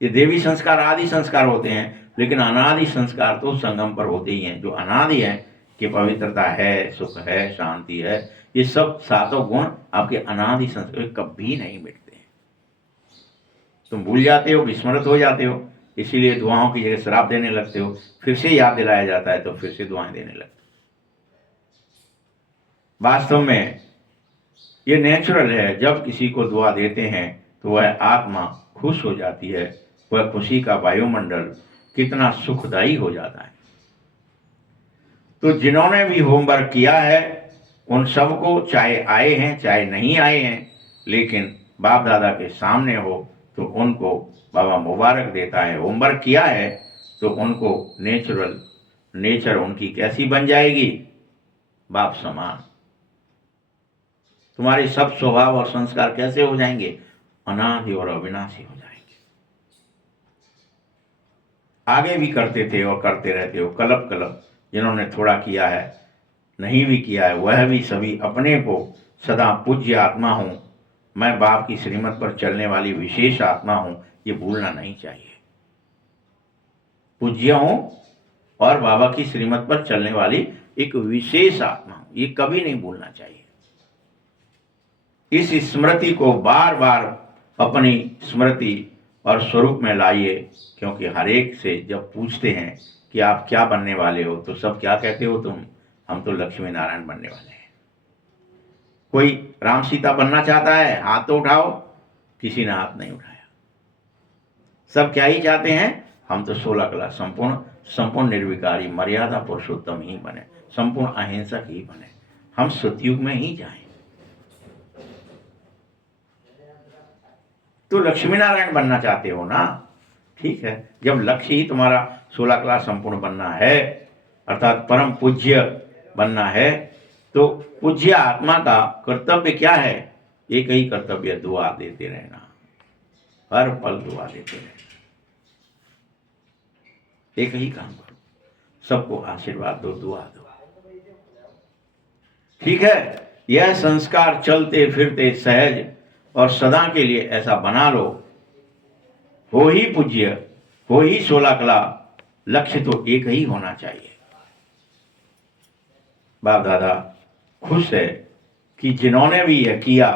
ये देवी संस्कार आदि संस्कार होते हैं, लेकिन अनादि संस्कार तो संगम पर होते ही हैं। जो अनादि है कि पवित्रता है, सुख है, शांति है, ये सब सातों गुण आपके अनादि संस्कार कभी नहीं मिटते हैं। तुम भूल जाते हो, विस्मृत हो जाते हो, इसीलिए दुआओं की जगह श्राप देने लगते हो। फिर से याद दिलाया जाता है तो फिर से दुआएं देने लगते हो। वास्तव में ये नेचुरल है। जब किसी को दुआ देते हैं तो वह आत्मा खुश हो जाती है, वह खुशी का वायुमंडल कितना सुखदायी हो जाता है। तो जिन्होंने भी होमवर्क किया है उन सबको, चाहे आए हैं चाहे नहीं आए हैं, लेकिन बाप दादा के सामने हो तो उनको बाबा मुबारक देता है। होमवर्क किया है तो उनको नेचर उनकी कैसी बन जाएगी? बाप समान। तुम्हारे सब स्वभाव और संस्कार कैसे हो जाएंगे? अनादि और अविनाशी हो जाएंगे। आगे भी करते थे और करते रहते हो। कलप कलप जिन्होंने थोड़ा किया है, नहीं भी किया है, वह भी सभी अपने को सदा पूज्य आत्मा हूं, मैं बाप की श्रीमत पर चलने वाली विशेष आत्मा हूं, ये भूलना नहीं चाहिए। पूज्य हूं और बाबा की श्रीमत पर चलने वाली एक विशेष आत्मा हूं, ये कभी नहीं भूलना चाहिए। इस स्मृति को बार बार अपनी स्मृति और स्वरूप में लाइए, क्योंकि हर एक से जब पूछते हैं कि आप क्या बनने वाले हो तो सब क्या कहते हो? हम तो लक्ष्मी नारायण बनने वाले हैं। कोई राम सीता बनना चाहता है? हाथ तो उठाओ। किसी ने हाथ नहीं उठाया। सब क्या ही चाहते हैं? हम तो 16 कला संपूर्ण निर्विकारी मर्यादा पुरुषोत्तम ही बने, संपूर्ण अहिंसक ही बने, हम सतयुग में ही जाएं। तो लक्ष्मी नारायण बनना चाहते हो ना? ठीक है, जब लक्ष्य ही तुम्हारा 16 कला संपूर्ण बनना है, अर्थात परम पूज्य बनना है, तो पूज्य आत्मा का कर्तव्य क्या है? एक ही कर्तव्य, दुआ देते रहना, हर पल दुआ देते रहना। एक ही काम करो, सबको आशीर्वाद दो, दुआ दो। ठीक है, यह संस्कार चलते फिरते सहज और सदा के लिए ऐसा बना लो। हो ही पूज्य, हो ही 16 कला, लक्ष्य तो एक ही होना चाहिए। बाप दादा खुश है कि जिन्होंने भी यह किया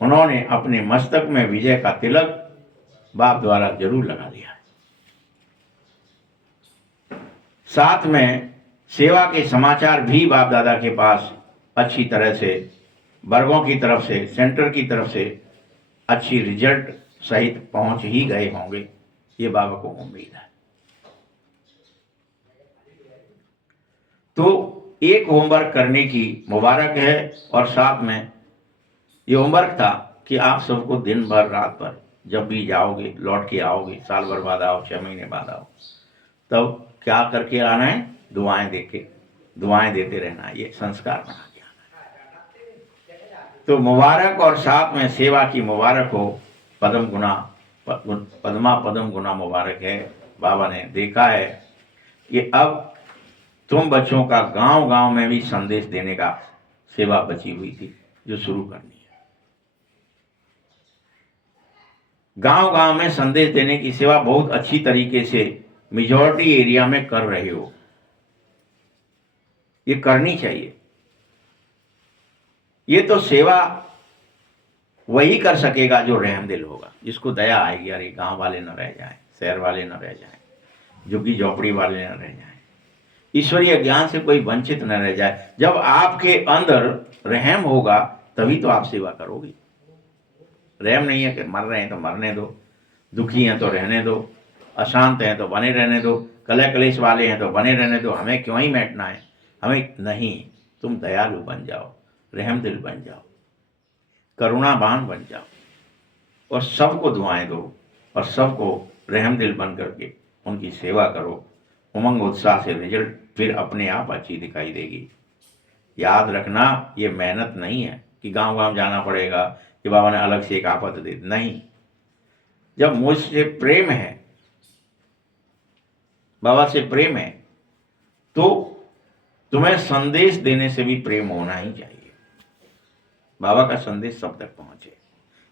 उन्होंने अपने मस्तक में विजय का तिलक बाप द्वारा जरूर लगा दिया है। साथ में सेवा के समाचार भी बाप दादा के पास अच्छी तरह से वर्गों की तरफ से, सेंटर की तरफ से अच्छी रिजल्ट सहित पहुंच ही गए होंगे, ये बाबा को उम्मीद है। तो एक होमवर्क करने की मुबारक है, और साथ में ये होमवर्क था कि आप सबको दिन भर रात भर जब भी जाओगे, लौट के आओगे, साल भर बाद आओ, 6 महीने बाद आओ, तब क्या करके आना है? दुआएं देते रहना, ये संस्कार बना के आना है। तो मुबारक, और साथ में सेवा की मुबारक हो। पद्मा पदम गुना मुबारक है। बाबा ने देखा है कि अब तुम बच्चों का गांव गांव में भी संदेश देने का सेवा बची हुई थी, जो शुरू करनी है। गांव गांव में संदेश देने की सेवा बहुत अच्छी तरीके से मेजॉरिटी एरिया में कर रहे हो, ये करनी चाहिए। ये तो सेवा वही कर सकेगा जो रहमदिल होगा, जिसको दया आएगी, अरे गांव वाले न रह जाएं, शहर वाले न रह जाएं, झुग्गी झोपड़ी वाले न रह जाएं, ईश्वरीय ज्ञान से कोई वंचित न रह जाए। जब आपके अंदर रहम होगा तभी तो आप सेवा करोगे। रहम नहीं है कि मर रहे हैं तो मरने दो, दुखी हैं तो रहने दो, अशांत हैं तो बने रहने दो, कलह कलेश वाले हैं तो बने रहने दो, हमें क्यों ही बैठना है, हमें नहीं। तुम दयालु बन जाओ, रहमदिल बन जाओ, करुणावान बन जाओ और सबको दुआएं दो और सबको रहमदिल बन करके उनकी सेवा करो। उमंग उत्साह से रिजल्ट फिर अपने आप अच्छी दिखाई देगी। याद रखना, ये मेहनत नहीं है कि गांव गांव जाना पड़ेगा कि बाबा ने अलग से एक आफत दे दी, नहीं। जब मुझसे प्रेम है, बाबा से प्रेम है, तो तुम्हें संदेश देने से भी प्रेम होना ही चाहिए। बाबा का संदेश सब तक पहुंचे,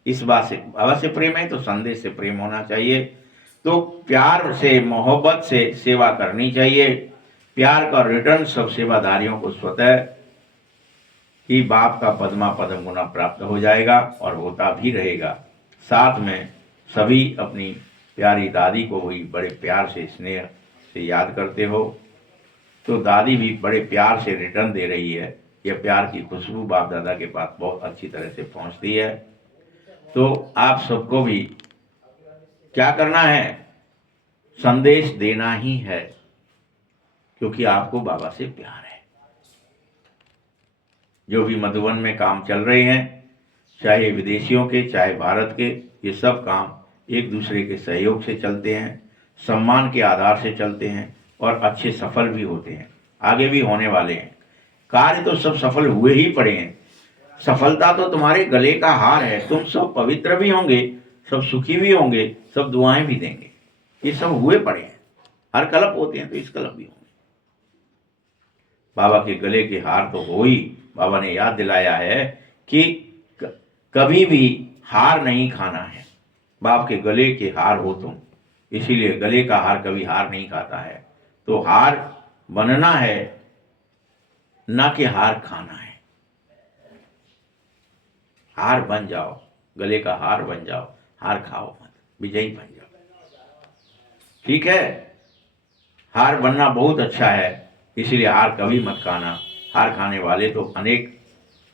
इस बात से बाबा से प्रेम है तो संदेश से प्रेम होना चाहिए। तो प्यार से, मोहब्बत से सेवा करनी चाहिए। प्यार का रिटर्न सब सेवादारियों को स्वतः ही बाप का पद्मा पदम गुना प्राप्त हो जाएगा और होता भी रहेगा। साथ में सभी अपनी प्यारी दादी को भी बड़े प्यार से, स्नेह से याद करते हो, तो दादी भी बड़े प्यार से रिटर्न दे रही है। यह प्यार की खुशबू बाप दादा के पास बहुत अच्छी तरह से पहुंचती है। तो आप सबको भी क्या करना है, संदेश देना ही है, क्योंकि आपको बाबा से प्यार है। जो भी मधुबन में काम चल रहे हैं, चाहे विदेशियों के चाहे भारत के, ये सब काम एक दूसरे के सहयोग से चलते हैं, सम्मान के आधार से चलते हैं और अच्छे सफल भी होते हैं, आगे भी होने वाले हैं। कार्य तो सब सफल हुए ही पड़े हैं। सफलता तो तुम्हारे गले का हार है। तुम सब पवित्र भी होंगे, सब सुखी भी होंगे, सब दुआएं भी देंगे, ये सब हुए पड़े हैं। हर कल्प होते हैं तो इस कल्प भी होंगे। बाबा के गले के हार तो हो ही। बाबा ने याद दिलाया है कि कभी भी हार नहीं खाना है। बाप के गले के हार हो तुम, इसीलिए गले का हार कभी हार नहीं खाता है। तो हार बनना है, ना कि हार खाना है। हार बन जाओ, गले का हार बन जाओ, हार खाओ मत, विजयी बन जाओ। ठीक है, हार बनना बहुत अच्छा है, इसलिए हार कभी मत खाना। हार खाने वाले तो अनेक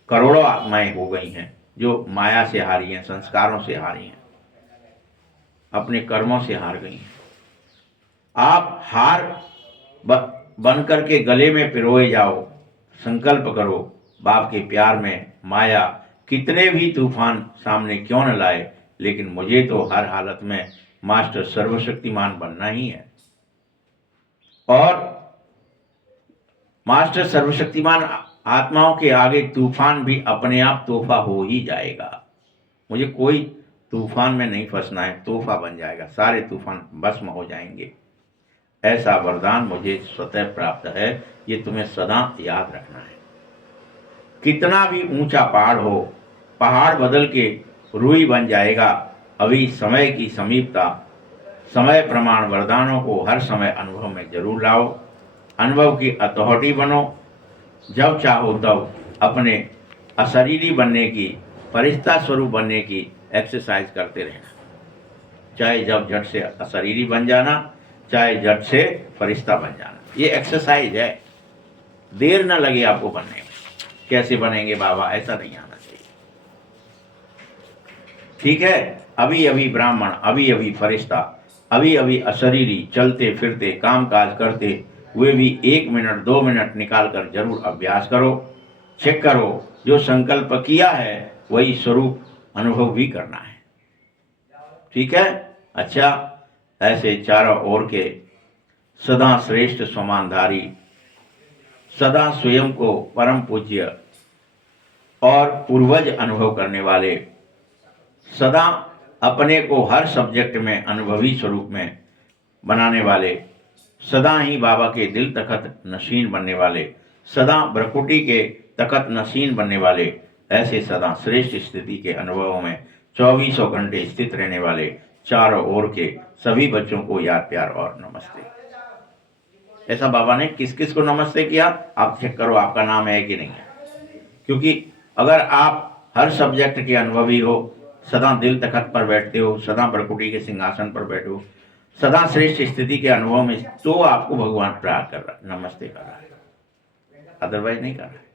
करोड़ों आत्माएं हो गई हैं जो माया से हारी हैं, संस्कारों से हारी हैं, अपने कर्मों से हार गई हैं। आप हार बन करके गले में पिरोए जाओ, संकल्प करो, बाप के प्यार में माया कितने भी तूफान सामने क्यों न लाए, लेकिन मुझे तो हर हालत में मास्टर सर्वशक्तिमान बनना ही है। और मास्टर सर्वशक्तिमान आत्माओं के आगे तूफान भी अपने आप तोहफा हो ही जाएगा। मुझे कोई तूफान में नहीं फंसना है, तोहफा बन जाएगा, सारे तूफान भस्म हो जाएंगे। ऐसा वरदान मुझे स्वतः प्राप्त है, ये तुम्हें सदा याद रखना है। कितना भी ऊंचा पहाड़ हो, पहाड़ बदल के रूई बन जाएगा। अभी समय की समीपता, समय प्रमाण वरदानों को हर समय अनुभव में जरूर लाओ। अनुभव की अथॉरिटी बनो। जब चाहो तब अपने अशरीरी बनने की, फरिश्ता स्वरूप बनने की एक्सरसाइज करते रहना। चाहे जब झट से अशरीरी बन जाना, चाहे झट से फरिश्ता बन जाना, ये एक्सरसाइज है। देर न लगे आपको बनने में। कैसे बनेंगे बाबा, ऐसा नहीं आना चाहिए। ठीक है, अभी अभी ब्राह्मण, अभी अभी फरिश्ता, अभी अभी अशरीरी, चलते फिरते काम काज करते हुए भी 1 मिनट 2 मिनट निकाल कर जरूर अभ्यास करो। चेक करो, जो संकल्प किया है वही स्वरूप अनुभव भी करना है। ठीक है, अच्छा, ऐसे चारों ओर के सदा श्रेष्ठ समानधारी, सदा स्वयं को परम पूज्य और पूर्वज अनुभव करने वाले, सदा अपने को हर सब्जेक्ट में अनुभवी स्वरूप में बनाने वाले, सदा ही बाबा के दिल तखत नशीन बनने वाले, सदा ब्रकुटी के तखत नशीन बनने वाले, ऐसे सदा श्रेष्ठ स्थिति के अनुभवों में 24 घंटे स्थित रहने वाले चारों ओर के सभी बच्चों को याद, प्यार और नमस्ते। ऐसा बाबा ने किस किस को नमस्ते किया, आप चेक करो आपका नाम है कि नहीं है। क्योंकि अगर आप हर सब्जेक्ट के अनुभवी हो, सदा दिल तखत पर बैठते हो, सदा ब्रकुटी के सिंहासन पर बैठे हो, सदा श्रेष्ठ स्थिति के अनुभव में, तो आपको भगवान प्यार कर रहा है, नमस्ते कर रहा है, अदरवाइज नहीं कर रहा है।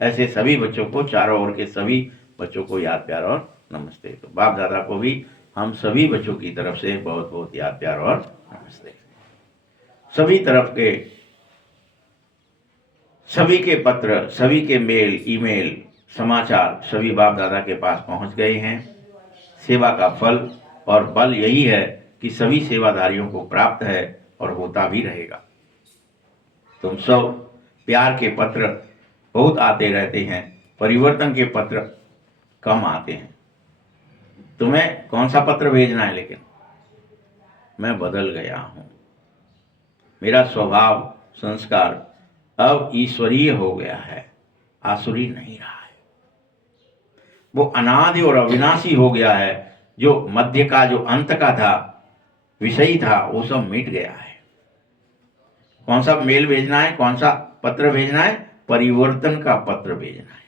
ऐसे सभी बच्चों को, चारों ओर के सभी बच्चों को याद, प्यार और नमस्ते। तो बाप दादा को भी हम सभी बच्चों की तरफ से बहुत बहुत याद, प्यार और नमस्ते। सभी तरफ के सभी के पत्र, सभी के मेल, ईमेल, समाचार सभी बाप दादा के पास पहुंच गए हैं। सेवा का फल और बल यही है कि सभी सेवाधारियों को प्राप्त है और होता भी रहेगा। तुम सब प्यार के पत्र बहुत आते रहते हैं, परिवर्तन के पत्र कम आते हैं। तुम्हें कौन सा पत्र भेजना है? लेकिन मैं बदल गया हूं, मेरा स्वभाव संस्कार अब ईश्वरीय हो गया है, आसुरी नहीं रहा है। वो अनादि और अविनाशी हो गया है। जो मध्य का, जो अंत का था, विषयी था, वो सब मिट गया है। कौन सा मेल भेजना है? कौन सा पत्र भेजना है? परिवर्तन का पत्र भेजना है।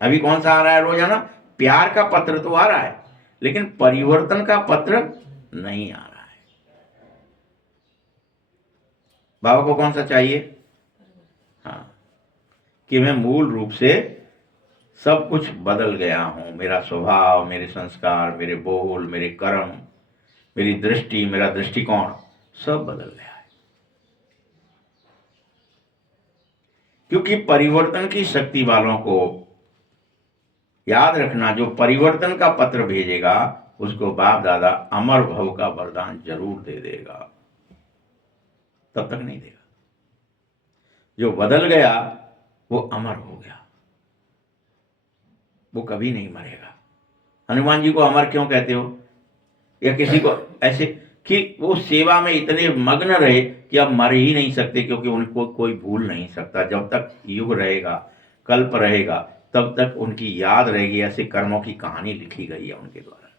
अभी कौन सा आ रहा है रोजाना? प्यार का पत्र तो आ रहा है, लेकिन परिवर्तन का पत्र नहीं आ रहा है। बाबा को कौन सा चाहिए? हाँ, कि मैं मूल रूप से सब कुछ बदल गया हूं। मेरा स्वभाव, मेरे संस्कार, मेरे बोल, मेरे कर्म, मेरी दृष्टि, मेरा दृष्टिकोण सब बदल गया है। क्योंकि परिवर्तन की शक्ति वालों को याद रखना, जो परिवर्तन का पत्र भेजेगा उसको बाप दादा अमर भव का वरदान जरूर दे देगा, तब तक नहीं देगा। जो बदल गया वो अमर हो गया, वो कभी नहीं मरेगा। हनुमान जी को अमर क्यों कहते हो? या किसी को ऐसे कि वो सेवा में इतने मग्न रहे कि अब मर ही नहीं सकते, क्योंकि उनको कोई भूल नहीं सकता। जब तक युग रहेगा, कल्प रहेगा, तब तक उनकी याद रहेगी। ऐसे कर्मों की कहानी लिखी गई है उनके द्वारा,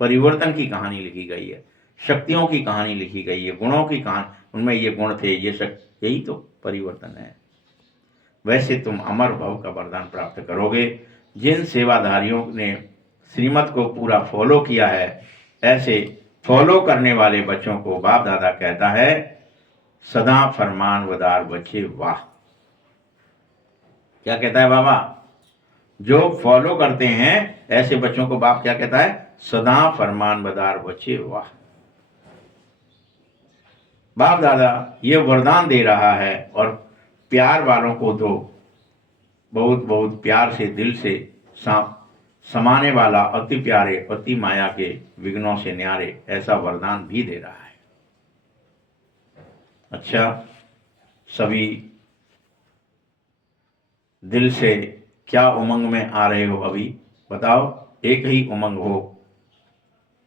परिवर्तन की कहानी लिखी गई है, शक्तियों की कहानी लिखी गई है, गुणों की कहानी, उनमें ये गुण थे, ये शक्ति, यही तो परिवर्तन है। वैसे तुम अमर भव का वरदान प्राप्त करोगे। जिन सेवाधारियों ने श्रीमत को पूरा फॉलो किया है, ऐसे फॉलो करने वाले बच्चों को बाप दादा कहता है, सदा फरमानवदार बच्चे वाह। क्या कहता है बाबा? जो फॉलो करते हैं ऐसे बच्चों को बाप क्या कहता है? सदा फरमानबदार बच्चे वाह। बाप दादा ये वरदान दे रहा है, और प्यार वालों को तो बहुत बहुत प्यार से, दिल से समाने वाला, अति प्यारे, अति माया के, विघ्नों से न्यारे, ऐसा वरदान भी दे रहा है। अच्छा, सभी दिल से क्या उमंग में आ रहे हो? अभी बताओ। एक ही उमंग हो,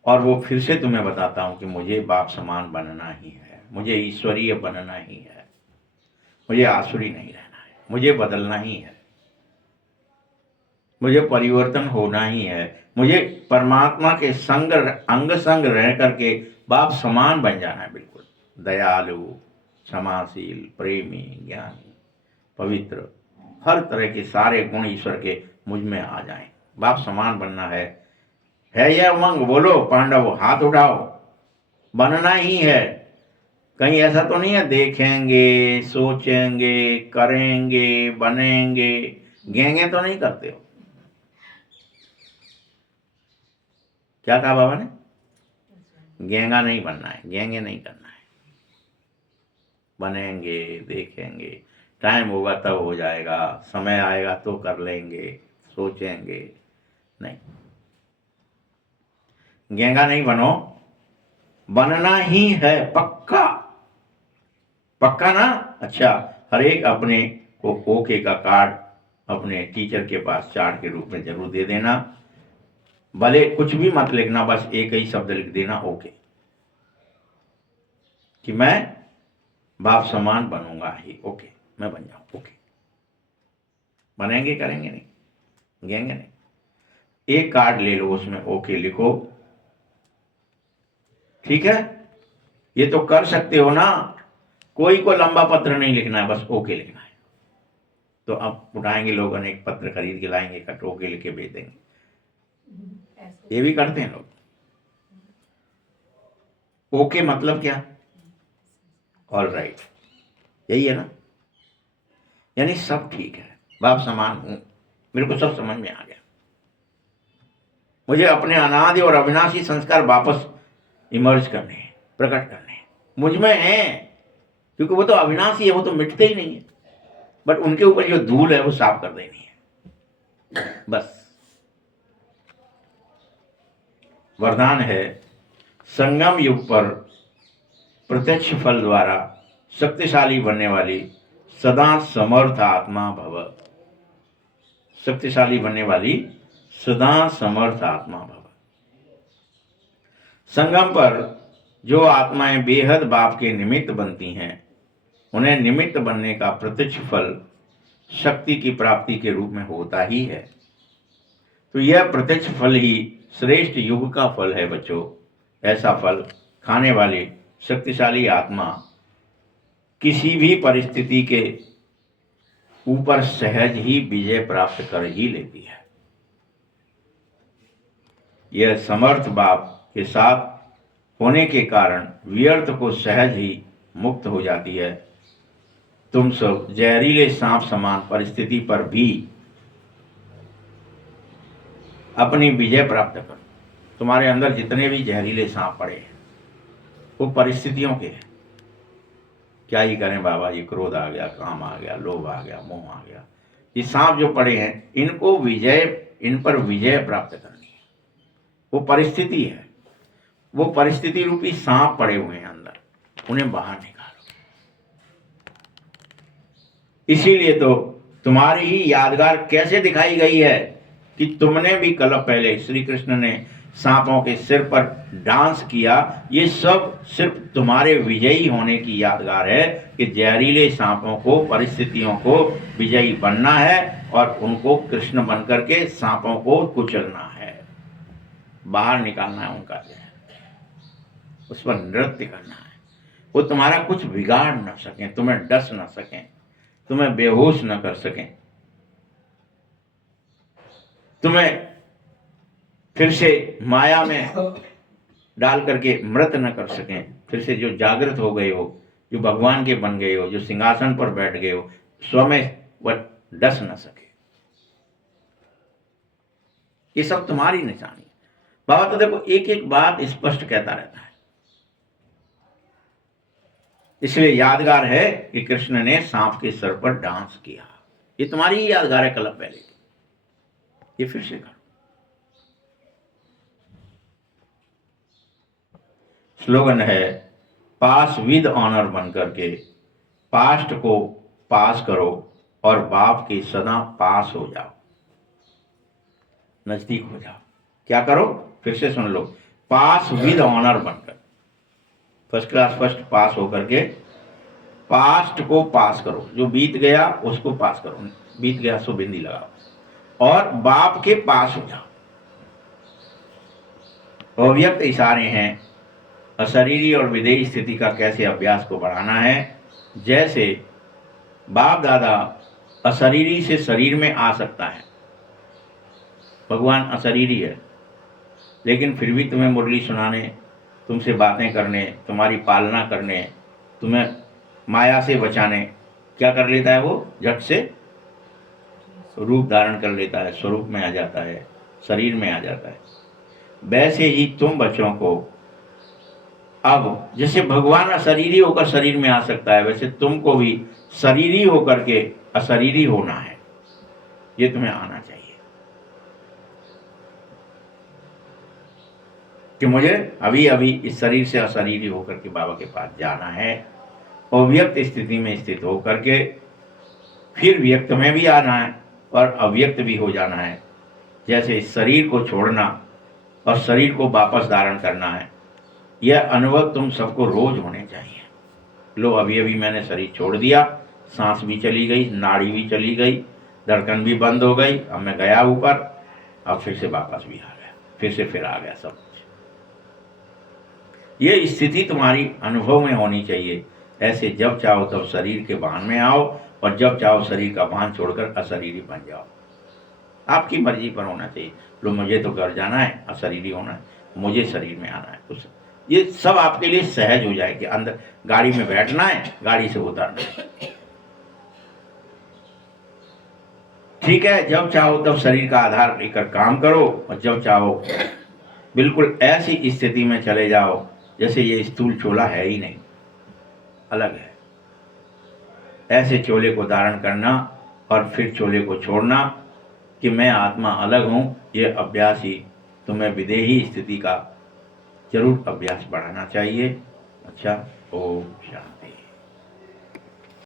और वो फिर से तुम्हें बताता हूं कि मुझे बाप समान बनना ही है, मुझे ईश्वरीय बनना ही है, मुझे आसुरी नहीं रहना है, मुझे बदलना ही है, मुझे परिवर्तन होना ही है, मुझे परमात्मा के संग, अंग संग रह करके बाप समान बन जाना है। बिल्कुल दयालु, क्षमाशील, प्रेमी, ज्ञानी, पवित्र, हर तरह के सारे गुण ईश्वर के मुझ में आ जाएं। बाप समान बनना है यह उमंग? बोलो पांडव, हाथ उठाओ। बनना ही है। कहीं ऐसा तो नहीं है देखेंगे, सोचेंगे, करेंगे, बनेंगे, गेंगे तो नहीं करते हो? क्या कहा बाबा ने? गेंगा नहीं बनना है, गेंगे नहीं करना है। बनेंगे, देखेंगे, टाइम होगा तब हो जाएगा, समय आएगा तो कर लेंगे, सोचेंगे नहीं। गेंगा नहीं बनो, बनना ही है, पक्का पक्का ना? अच्छा, हर एक अपने को ओके का कार्ड अपने टीचर के पास चार्ट के रूप में जरूर दे देना। भले कुछ भी मत लिखना, बस एक ही शब्द लिख देना, ओके, कि मैं बाप समान बनूंगा ही। ओके, मैं बन जाऊं। ओके, बनेंगे, करेंगे नहीं, गेंगे नहीं। एक कार्ड ले लो, उसमें ओके लिखो। ठीक है? ये तो कर सकते हो ना? कोई को लंबा पत्र नहीं लिखना है, बस ओके लिखना है। तो अब उठाएंगे लोग, अनेक पत्र खरीद के लाएंगे, कट ओके लिख के भेज देंगे। ये भी करते हैं लोग। ओके मतलब क्या? ऑल राइट, यही है ना? यानी सब ठीक है, बाप समान हूं, मेरे को सब समझ में आ गया। मुझे अपने अनादि और अविनाशी संस्कार वापस इमर्ज करने हैं, प्रकट करने हैं, मुझ में हैं। क्योंकि वो तो अविनाशी है, वो तो मिटते ही नहीं है, बट उनके ऊपर जो धूल है वो साफ कर देनी है बस। वरदान है, संगम युग पर प्रत्यक्ष फल द्वारा शक्तिशाली बनने वाली सदा समर्थ आत्मा भव। शक्तिशाली बनने वाली सदा समर्थ आत्मा भव। संगम पर जो आत्माएं बेहद बाप के निमित्त बनती हैं, उन्हें निमित्त बनने का प्रत्यक्ष फल शक्ति की प्राप्ति के रूप में होता ही है। तो यह प्रत्यक्ष फल ही श्रेष्ठ युग का फल है बच्चों। ऐसा फल खाने वाली शक्तिशाली आत्मा किसी भी परिस्थिति के ऊपर सहज ही विजय प्राप्त कर ही लेती है। यह समर्थ बाप के साथ होने के कारण व्यर्थ को सहज ही मुक्त हो जाती है। तुम सब जहरीले सांप समान परिस्थिति पर भी अपनी विजय प्राप्त करो। तुम्हारे अंदर जितने भी जहरीले सांप पड़े हैं वो परिस्थितियों के हैं। क्या ही करें बाबा, ये क्रोध आ गया, काम आ गया, लोभ आ गया, मोह आ गया, ये सांप जो पड़े हैं इनको इन पर विजय प्राप्त करनी है। वो परिस्थिति है, वो परिस्थिति रूपी सांप पड़े हुए हैं अंदर, उन्हें बाहर निकालो। इसीलिए तो तुम्हारी ही यादगार कैसे दिखाई गई है कि तुमने भी कल पहले श्री कृष्ण ने सांपों के सिर पर डांस किया। ये सब सिर्फ तुम्हारे विजयी होने की यादगार है कि जहरीले सांपों को, परिस्थितियों को विजयी बनना है और उनको कृष्ण बन करके सांपों को कुचलना है, बाहर निकालना है उनका जहर, उस पर नृत्य करना है। वो तुम्हारा कुछ बिगाड़ न सकें, तुम्हें डस न सकें, तुम्हें बेहोश न कर सकें, तुम्हें फिर से माया में डाल करके मृत न कर सकें। फिर से जो जागृत हो गए हो, जो भगवान के बन गए हो, जो सिंहासन पर बैठ गए हो, स्वयं वह डस न सके। ये सब तुम्हारी निशानी। बाबा तो देखो एक एक बात स्पष्ट कहता रहता है। इसलिए यादगार है कि कृष्ण ने सांप के सर पर डांस किया। ये तुम्हारी ही यादगार है कल पहले की। ये फिर से करो। स्लोगन है, पास विद ऑनर बन करके पास्ट को पास करो और बाप के सदा पास हो जाओ, नजदीक हो जाओ। क्या करो, फिर से सुन लो, पास विद ऑनर बनकर, फर्स्ट क्लास फर्स्ट पास होकर के पास्ट को पास करो। जो बीत गया उसको पास करो, बीत गया सो बिंदी लगाओ और बाप के पास हो जाओ। अव्यक्त इशारे हैं अशरीरी और विदेही स्थिति का कैसे अभ्यास को बढ़ाना है। जैसे बाप दादा अशरीरी से शरीर में आ सकता है, भगवान अशरीरी है, लेकिन फिर भी तुम्हें मुरली सुनाने, तुमसे बातें करने, तुम्हारी पालना करने, तुम्हें माया से बचाने क्या कर लेता है, वो झट से रूप धारण कर लेता है, स्वरूप में आ जाता है, शरीर में आ जाता है। वैसे ही तुम बच्चों को अब जैसे भगवान अशरीरी होकर शरीर में आ सकता है, वैसे तुमको भी शरीरी होकर के अशरीरी होना है। ये तुम्हें आना चाहिए कि मुझे अभी अभी इस शरीर से अशरीरी होकर के बाबा के पास जाना है, और व्यक्त स्थिति में स्थित होकर के फिर व्यक्त में भी आना है और अव्यक्त भी हो जाना है। जैसे इस शरीर को छोड़ना और शरीर को वापस धारण करना है, यह अनुभव तुम सबको रोज होने चाहिए। लो अभी अभी मैंने शरीर छोड़ दिया, सांस भी चली गई, नाड़ी भी चली गई, धड़कन भी बंद हो गई, अब मैं गया ऊपर, अब फिर से वापस भी आ गया, फिर आ गया सब कुछ। ये स्थिति तुम्हारी अनुभव में होनी चाहिए। ऐसे जब चाहो तब शरीर के भान में आओ और जब चाहो शरीर का भान छोड़कर अशरीरी बन जाओ। आपकी मर्जी पर होना चाहिए। लो मुझे तो घर जाना है, अशरीरी होना है, मुझे शरीर में आना है, तो ये सब आपके लिए सहज हो जाए कि अंदर गाड़ी में बैठना है, गाड़ी से उतरना है। ठीक है, जब चाहो तब शरीर का आधार लेकर काम करो और जब चाहो बिल्कुल ऐसी स्थिति में चले जाओ जैसे ये स्थूल चोला है ही नहीं, अलग है। ऐसे चोले को धारण करना और फिर चोले को छोड़ना कि मैं आत्मा अलग हूँ, ये अभ्यास ही तुम्हें विदेही स्थिति का जरूर अभ्यास बढ़ाना चाहिए। अच्छा, ओम शांति।